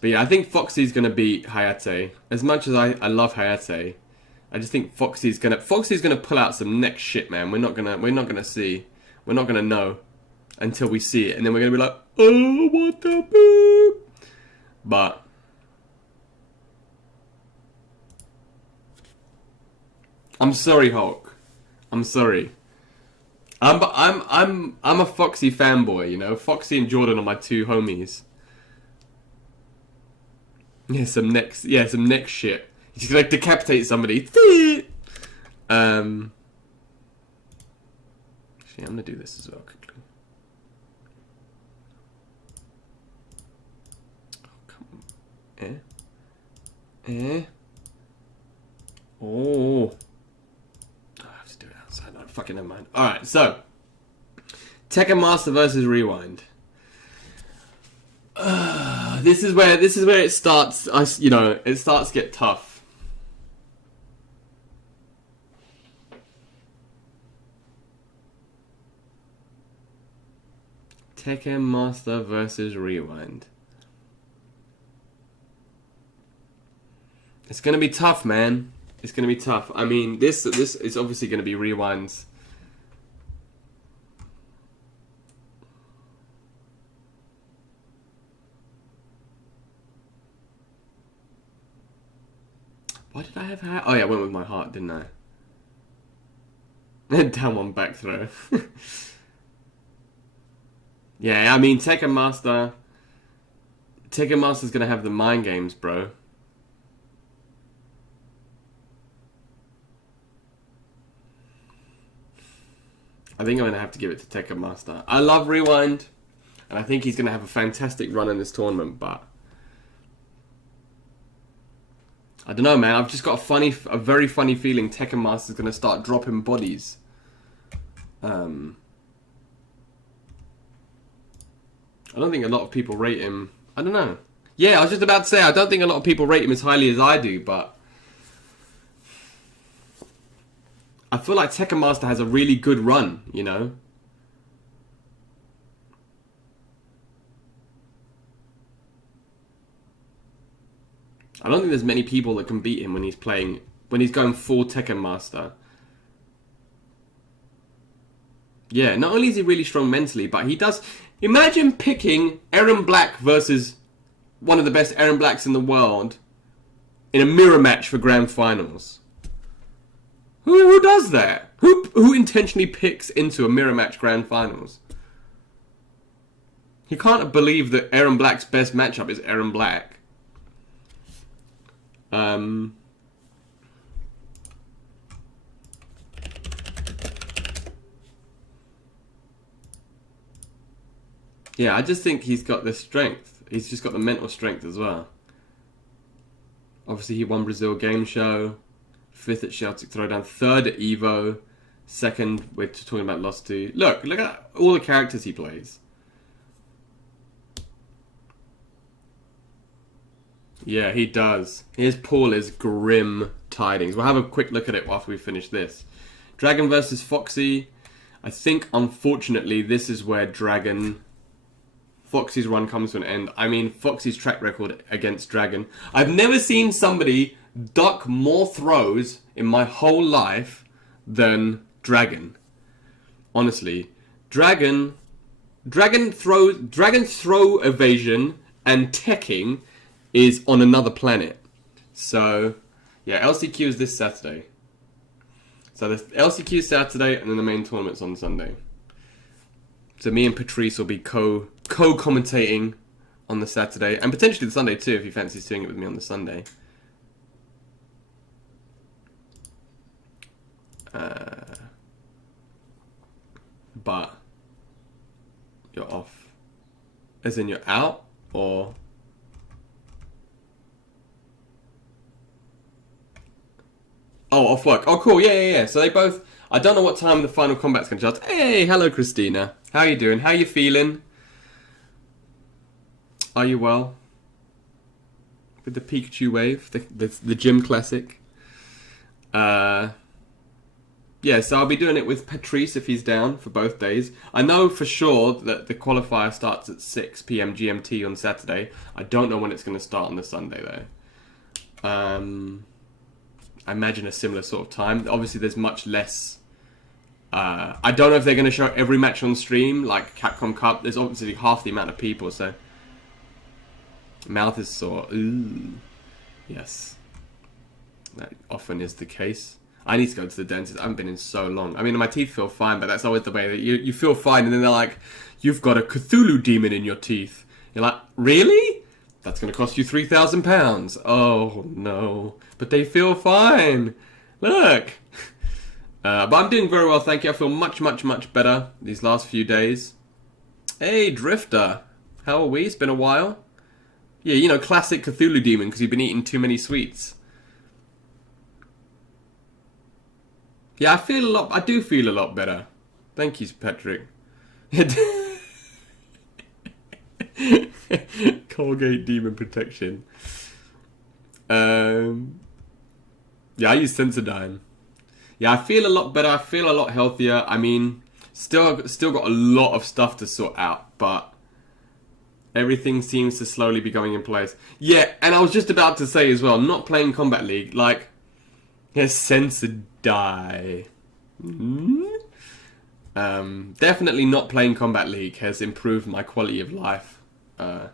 But yeah, I think Foxy's gonna beat Hayati. As much as I love Hayati, I just think Foxy's gonna pull out some next shit, man. We're not gonna know until we see it, and then we're gonna be like, oh, what the boop. But I'm sorry, Hulk. I'm sorry. I'm a Foxy fanboy, you know. Foxy and Jordan are my two homies. Yeah, some next shit. He's gonna decapitate somebody. Actually, I'm gonna do this as well quickly. Oh, come on. Oh. I have to do it outside. No, fucking never mind. Alright, so Tekken Master versus Rewind. This is where it starts. It starts to get tough. Tekken Master versus Rewind. It's gonna be tough, man. It's gonna be tough. I mean, this is obviously gonna be Rewind's. Why did I have heart? Oh yeah, I went with my heart, didn't I? Down one back throw. Yeah, I mean, Tekken Master's gonna have the mind games, bro. I think I'm gonna have to give it to Tekken Master. I love Rewind, and I think he's gonna have a fantastic run in this tournament, but I don't know, man. I've just got a very funny feeling Tekken Master's gonna start dropping bodies. I don't think a lot of people rate him. I don't know. Yeah, I was just about to say, I don't think a lot of people rate him as highly as I do, but I feel like Tekken Master has a really good run, you know? I don't think there's many people that can beat him when he's going full Tekken Master. Yeah, not only is he really strong mentally, but he does. Imagine picking Aaron Black versus one of the best Aaron Blacks in the world in a mirror match for grand finals. Who does that? Who intentionally picks into a mirror match grand finals? You can't believe that Aaron Black's best matchup is Aaron Black. Yeah, I just think he's got the strength. He's just got the mental strength as well. Obviously, he won Brazil Game Show, 5th at Celtic Throwdown, 3rd at Evo, 2nd, we're talking about Lost to... Look at all the characters he plays. Yeah, he does. Here's Paula's grim tidings. We'll have a quick look at it after we finish this. Dragon versus Foxy. I think, unfortunately, this is where Foxy's run comes to an end. I mean, Foxy's track record against Dragon. I've never seen somebody duck more throws in my whole life than Dragon. Honestly. Dragon throw evasion and teching is on another planet. So, yeah, LCQ is this Saturday. So the LCQ is Saturday, and then the main tournament's on Sunday. So me and Patrice will be co-commentating on the Saturday, and potentially the Sunday too, if he fancies doing it with me on the Sunday. But you're off. As in you're out, or... Oh, off work. Oh, cool. Yeah. So they both... I don't know what time the final combat's going to start. Hey, hello, Christina. How you doing? How you feeling? Are you well? with the Pikachu wave, the gym classic. Yeah, so I'll be doing it with Patrice if he's down for both days. I know for sure that the qualifier starts at 6 PM GMT on Saturday. I don't know when it's going to start on the Sunday, though. I imagine a similar sort of time. Obviously, there's much less... I don't know if they're going to show every match on stream, like Capcom Cup. There's obviously half the amount of people, so... Mouth is sore. Ooh. Yes. That often is the case. I need to go to the dentist. I haven't been in so long. I mean, my teeth feel fine, but that's always the way that you feel fine, and then they're like, you've got a Cthulhu demon in your teeth. You're like, really? That's going to cost you £3,000. Oh, no. But they feel fine. Look. But I'm doing very well, thank you. I feel much, much, much better these last few days. Hey, Drifter. How are we? It's been a while. Yeah, you know, classic Cthulhu demon, because you've been eating too many sweets. Yeah, I do feel a lot better. Thank you, Patrick. Colgate Demon Protection. Yeah, I use Sensodyne. Yeah, I feel a lot better. I feel a lot healthier. I mean, still got a lot of stuff to sort out, but everything seems to slowly be going in place. Yeah, and I was just about to say as well, not playing Combat League, like... Yes, Sensodyne. Definitely not playing Combat League has improved my quality of life. I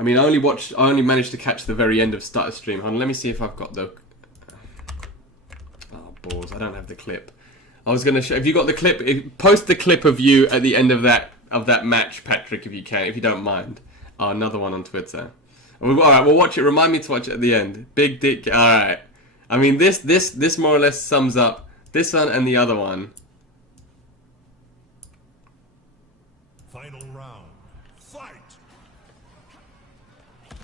mean, I only managed to catch the very end of Starter Stream. Hold on, let me see if I've got the... Oh, balls, I don't have the clip. I was gonna show... If you got the clip, post the clip of you at the end of that match, Patrick, if you can, if you don't mind. Oh, another one on Twitter. Alright, we'll watch it. Remind me to watch it at the end. Big dick. Alright. I mean, this more or less sums up this one and the other one. Final round. Fight.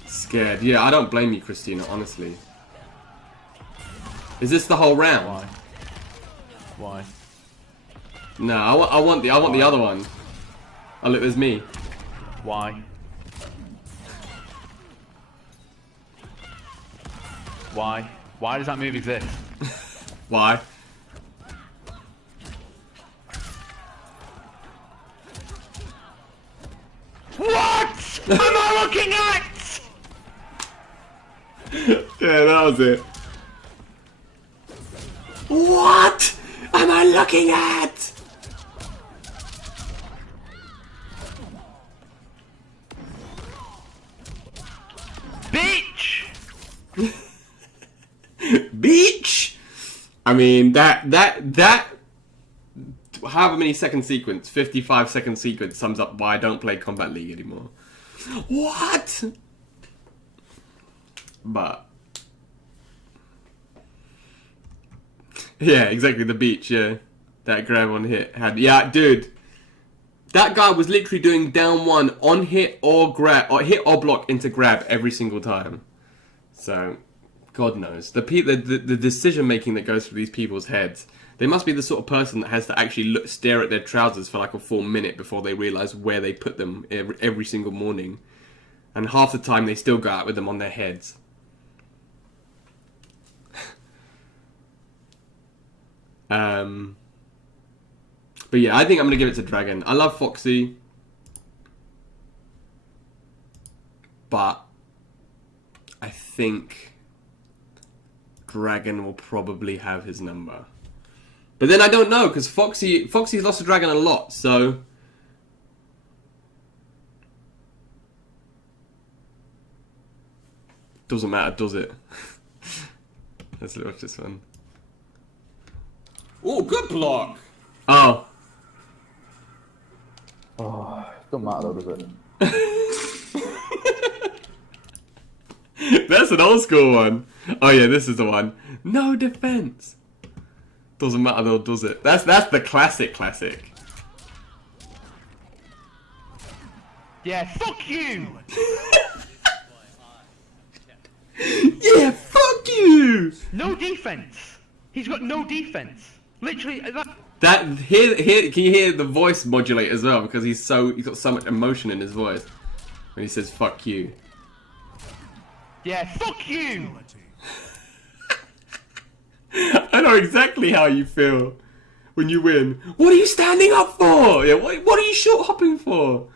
Scared. Yeah, I don't blame you, Christina, honestly. Is this the whole round? Why? No, I want the other one. Oh, look, there's me. Why? Why? Why does that move exist? Why? What am I looking at? Yeah, that was it. What am I looking at? Bitch! Beach. I mean that however many second sequence, 55-second sequence sums up why I don't play Combat League anymore. What? But yeah, exactly, the beach. Yeah, that grab on hit had. Yeah, dude, that guy was literally doing down one on hit or grab, or hit or block into grab every single time. So. God knows. The decision making that goes through these people's heads. They must be the sort of person that has to actually stare at their trousers for like a full minute before they realise where they put them every single morning. And half the time they still go out with them on their heads. But yeah, I think I'm going to give it to Dragon. I love Foxy. But I think Dragon will probably have his number. But then I don't know, because Foxy's lost to Dragon a lot, so... Doesn't matter, does it? Let's watch this one. Oh, good block! Oh. Oh, it doesn't matter though, does it? That's an old school one. Oh yeah, this is the one. No defense. Doesn't matter though, does it? That's the classic. Yeah, fuck you! Yeah, fuck you! No defense. He's got no defense. Literally, Here, can you hear the voice modulate as well? Because he's got so much emotion in his voice when he says "fuck you." Yeah, fuck you! I know exactly how you feel when you win. What are you standing up for? Yeah, what are you short hopping for?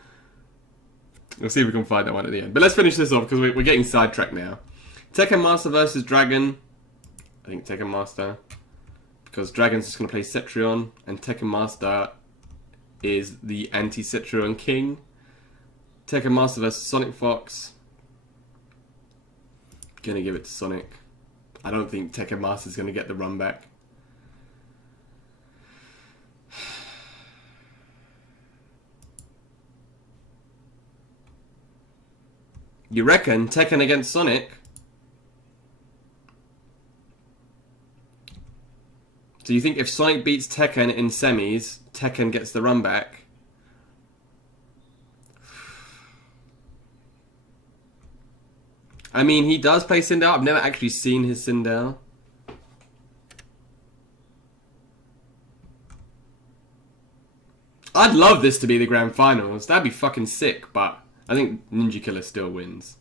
We'll see if we can find that one at the end. But let's finish this off because we're getting sidetracked now. Tekken Master versus Dragon. I think Tekken Master. Because Dragon's just going to play Cetrion. And Tekken Master is the anti-Cetrion king. Tekken Master versus Sonic Fox. Gonna give it to Sonic. I don't think Tekken Master's gonna get the run back. You reckon Tekken against Sonic? So you think if Sonic beats Tekken in semis, Tekken gets the run back? I mean, he does play Sindel. I've never actually seen his Sindel. I'd love this to be the grand finals. That'd be fucking sick, but I think Ninja Killa still wins.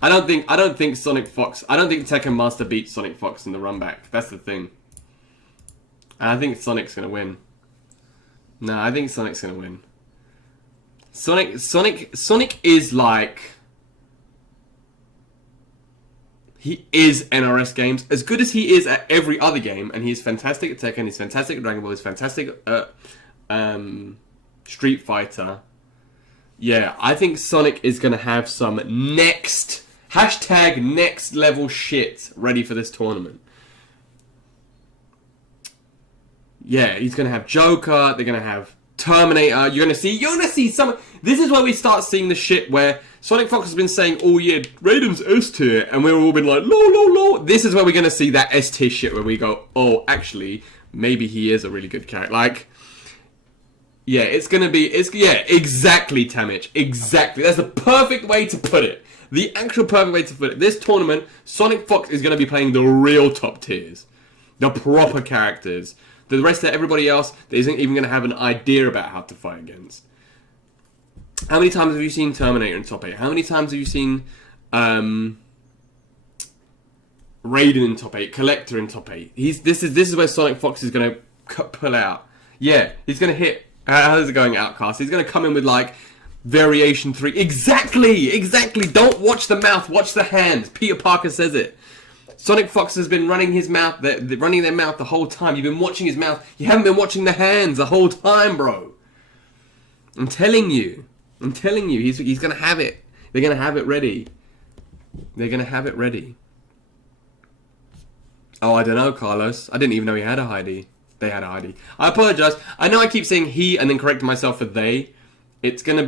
I don't think Sonic Fox. I don't think Tekken Master beats Sonic Fox in the run back. That's the thing. And I think Sonic's gonna win. No, I think Sonic's gonna win. Sonic is like. He is NRS games. As good as he is at every other game, and he's fantastic at Tekken, he's fantastic at Dragon Ball, he's fantastic at Street Fighter. Yeah, I think Sonic is going to have some next level shit ready for this tournament. Yeah, he's going to have Joker, they're going to have Terminator, you're going to see some. This is where we start seeing the shit where Sonic Fox has been saying all year, Raiden's S tier, and we've all been like, lol. This is where we're going to see that S tier shit where we go, oh, actually, maybe he is a really good character. Like, yeah, exactly, Tamich, exactly. That's the perfect way to put it. The actual perfect way to put it. This tournament, Sonic Fox is going to be playing the real top tiers. The proper characters. The rest of everybody else that isn't even going to have an idea about how to fight against. How many times have you seen Terminator in top 8? How many times have you seen Raiden in top 8? Collector in top 8? This is where Sonic Fox is going to pull out. Yeah, he's going to hit. How's it going, Outcast? He's going to come in with like variation 3. Exactly. Don't watch the mouth, watch the hands. Peter Parker says it. Sonic Fox has been running his mouth, running their mouth the whole time. You've been watching his mouth. You haven't been watching the hands the whole time, bro. I'm telling you, he's gonna have it. They're gonna have it ready. Oh, I don't know, Carlos. I didn't even know he had a Heidi. They had a Heidi. I apologize. I know I keep saying he and then correcting myself for they. It's gonna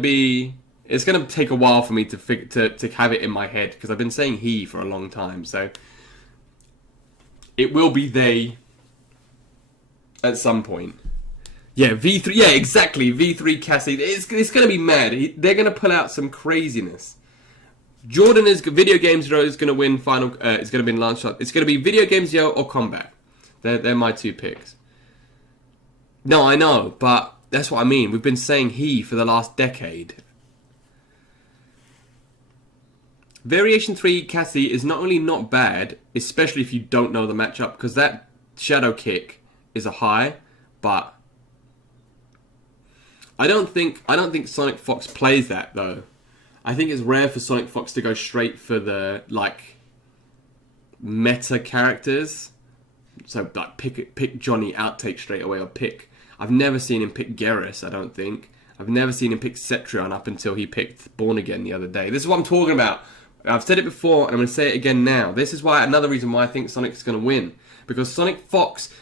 take a while for me to have it in my head because I've been saying he for a long time. So it will be they at some point. Yeah, V3. Yeah, exactly. V3 Cassie. It's going to be mad. They're going to pull out some craziness. Jordan is Video Games Zero is going to win final. It's going to be in last shot. It's going to be Video Games Zero or Kombat. They're my two picks. No, I know, but that's what I mean. We've been saying he for the last decade. Variation 3 Cassie is not only not bad, especially if you don't know the matchup, because that shadow kick is a high, but I don't think Sonic Fox plays that though. I think it's rare for Sonic Fox to go straight for the like meta characters. So like pick Johnny, outtake straight away, or pick. I've never seen him pick Garrus, I don't think. I've never seen him pick Cetrion up until he picked Born Again the other day. This is what I'm talking about. I've said it before, and I'm going to say it again now. This is why another reason why I think Sonic's going to win. Because Sonic Fox,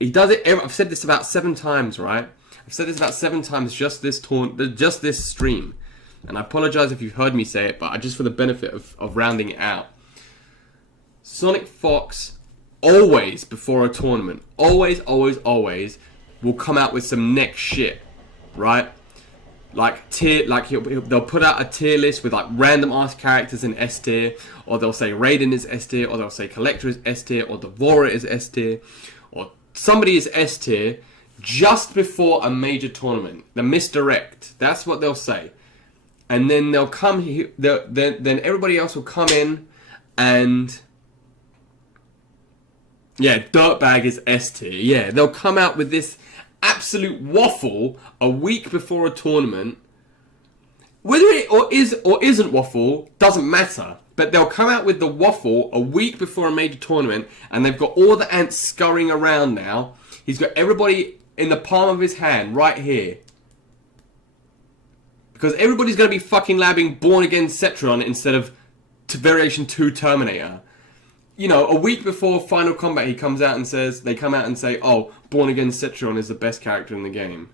he does it. I've said this about 7 times, right? I've said this about 7 times just this stream. And I apologize if you've heard me say it, but just for the benefit of rounding it out. Sonic Fox always, before a tournament, always will come out with some next shit, right? Like they'll put out a tier list with like random ass characters in S tier, or they'll say Raiden is S tier, or they'll say Collector is S tier, or Devourer is S tier, or somebody is S tier just before a major tournament. The misdirect. That's what they'll say. and then they'll come here. Then everybody else will come in, and yeah, Dirtbag is S tier. Yeah, they'll come out with this absolute waffle a week before a tournament. Whether it or isn't waffle doesn't matter. But they'll come out with the waffle a week before a major tournament, and they've got all the ants scurrying around now. He's got everybody in the palm of his hand right here. Because everybody's going to be fucking labbing Born Again Cetron instead of Variation 2 Terminator. You know, a week before Final Combat, he comes out and says, they come out and say, oh, Born Again Cetron is the best character in the game.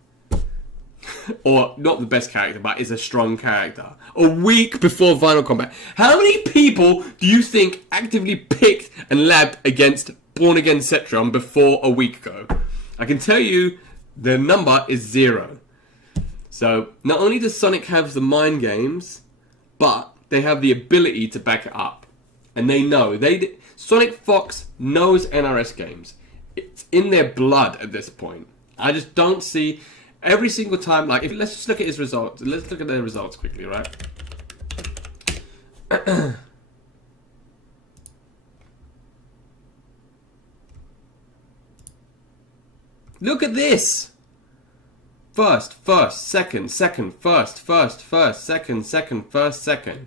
Or, not the best character, but is a strong character. A week before Final Combat. How many people do you think actively picked and labbed against Born Again Cetron before a week ago? I can tell you, the number is 0. So, not only does Sonic have the mind games, but they have the ability to back it up. And they know. Sonic Fox knows NRS games. It's in their blood at this point. I just don't see... Every single time, like, let's just look at his results. Let's look at their results quickly, right? Look at this! First, second, first, second.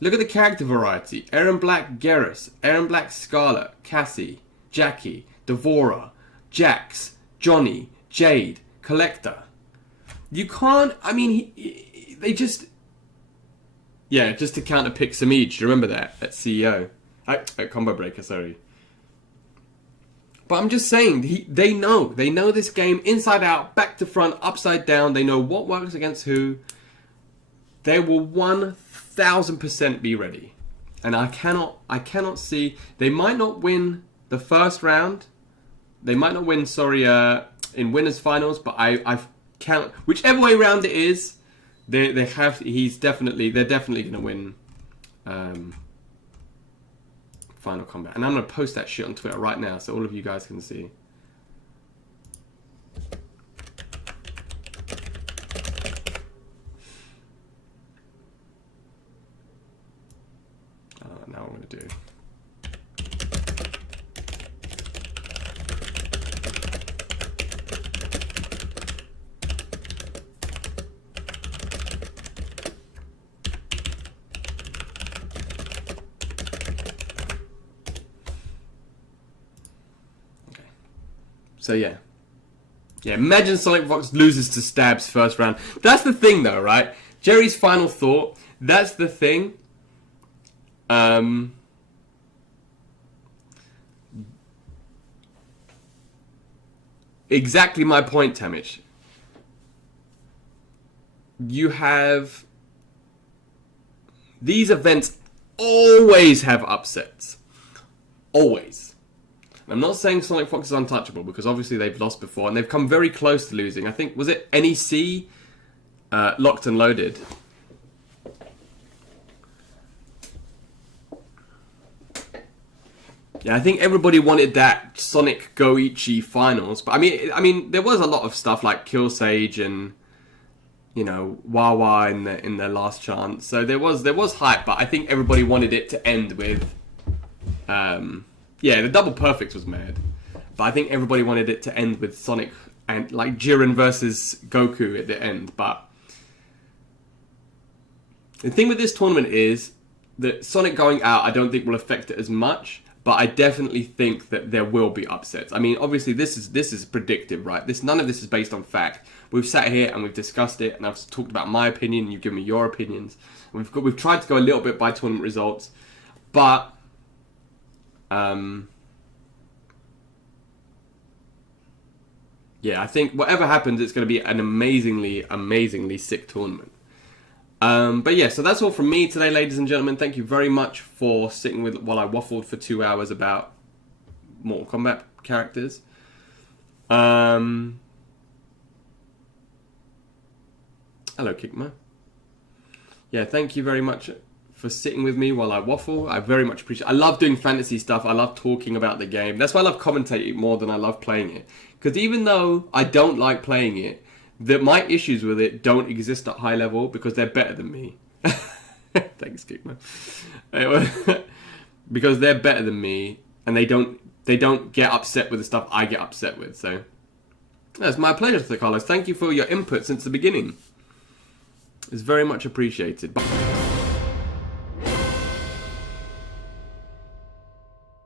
Look at the character variety. Aaron Black, Garrus, Aaron Black, Scarlet, Cassie, Jackie, Devora, Jax, Johnny, Jade, Collector. You can't... I mean, they just... Yeah, just to counter-pick Sammy. Do you remember that? At CEO. At Combo Breaker, sorry. But I'm just saying, they know. They know this game inside out, back to front, upside down. They know what works against who. They will 1000% be ready. And I cannot see... They might not win the first round. They might not win, in winners finals, but I count whichever way round it is, they're definitely gonna win Final Combat. And I'm gonna post that shit on Twitter right now so all of you guys can see. Now I'm gonna do. So yeah, imagine Sonic Fox loses to Stabs first round. That's the thing though, right? Jerry's final thought, that's the thing. Exactly my point, Tamich. You have... These events always have upsets. Always. I'm not saying Sonic Fox is untouchable, because obviously they've lost before, and they've come very close to losing. I think, was it NEC? Locked and Loaded. Yeah, I think everybody wanted that Sonic Goichi finals, but I mean, there was a lot of stuff like Kill Sage and, you know, Wawa in their last chance. So there was hype, but I think everybody wanted it to end with, yeah, the Double Perfect was mad, but I think everybody wanted it to end with Sonic and like Jiren versus Goku at the end. But the thing with this tournament is that Sonic going out, I don't think will affect it as much. But I definitely think that there will be upsets. I mean, obviously this is predictive, right? None of this is based on fact. We've sat here and we've discussed it, and I've talked about my opinion, and you've given me your opinions. We've tried to go a little bit by tournament results, but yeah, I think whatever happens, it's going to be an amazingly sick tournament. But yeah, so that's all from me today, ladies and gentlemen. Thank you very much for sitting with while I waffled for 2 hours about Mortal Kombat characters. Hello, Kickma. Yeah, thank you very much for sitting with me while I waffle. I very much appreciate it. I love doing fantasy stuff. I love talking about the game. That's why I love commentating more than I love playing it. Because even though I don't like playing it, that my issues with it don't exist at high level because they're better than me. Thanks, Kickman. Because they're better than me, and they don't get upset with the stuff I get upset with. So that's my pleasure, Carlos. Thank you for your input since the beginning. It's very much appreciated.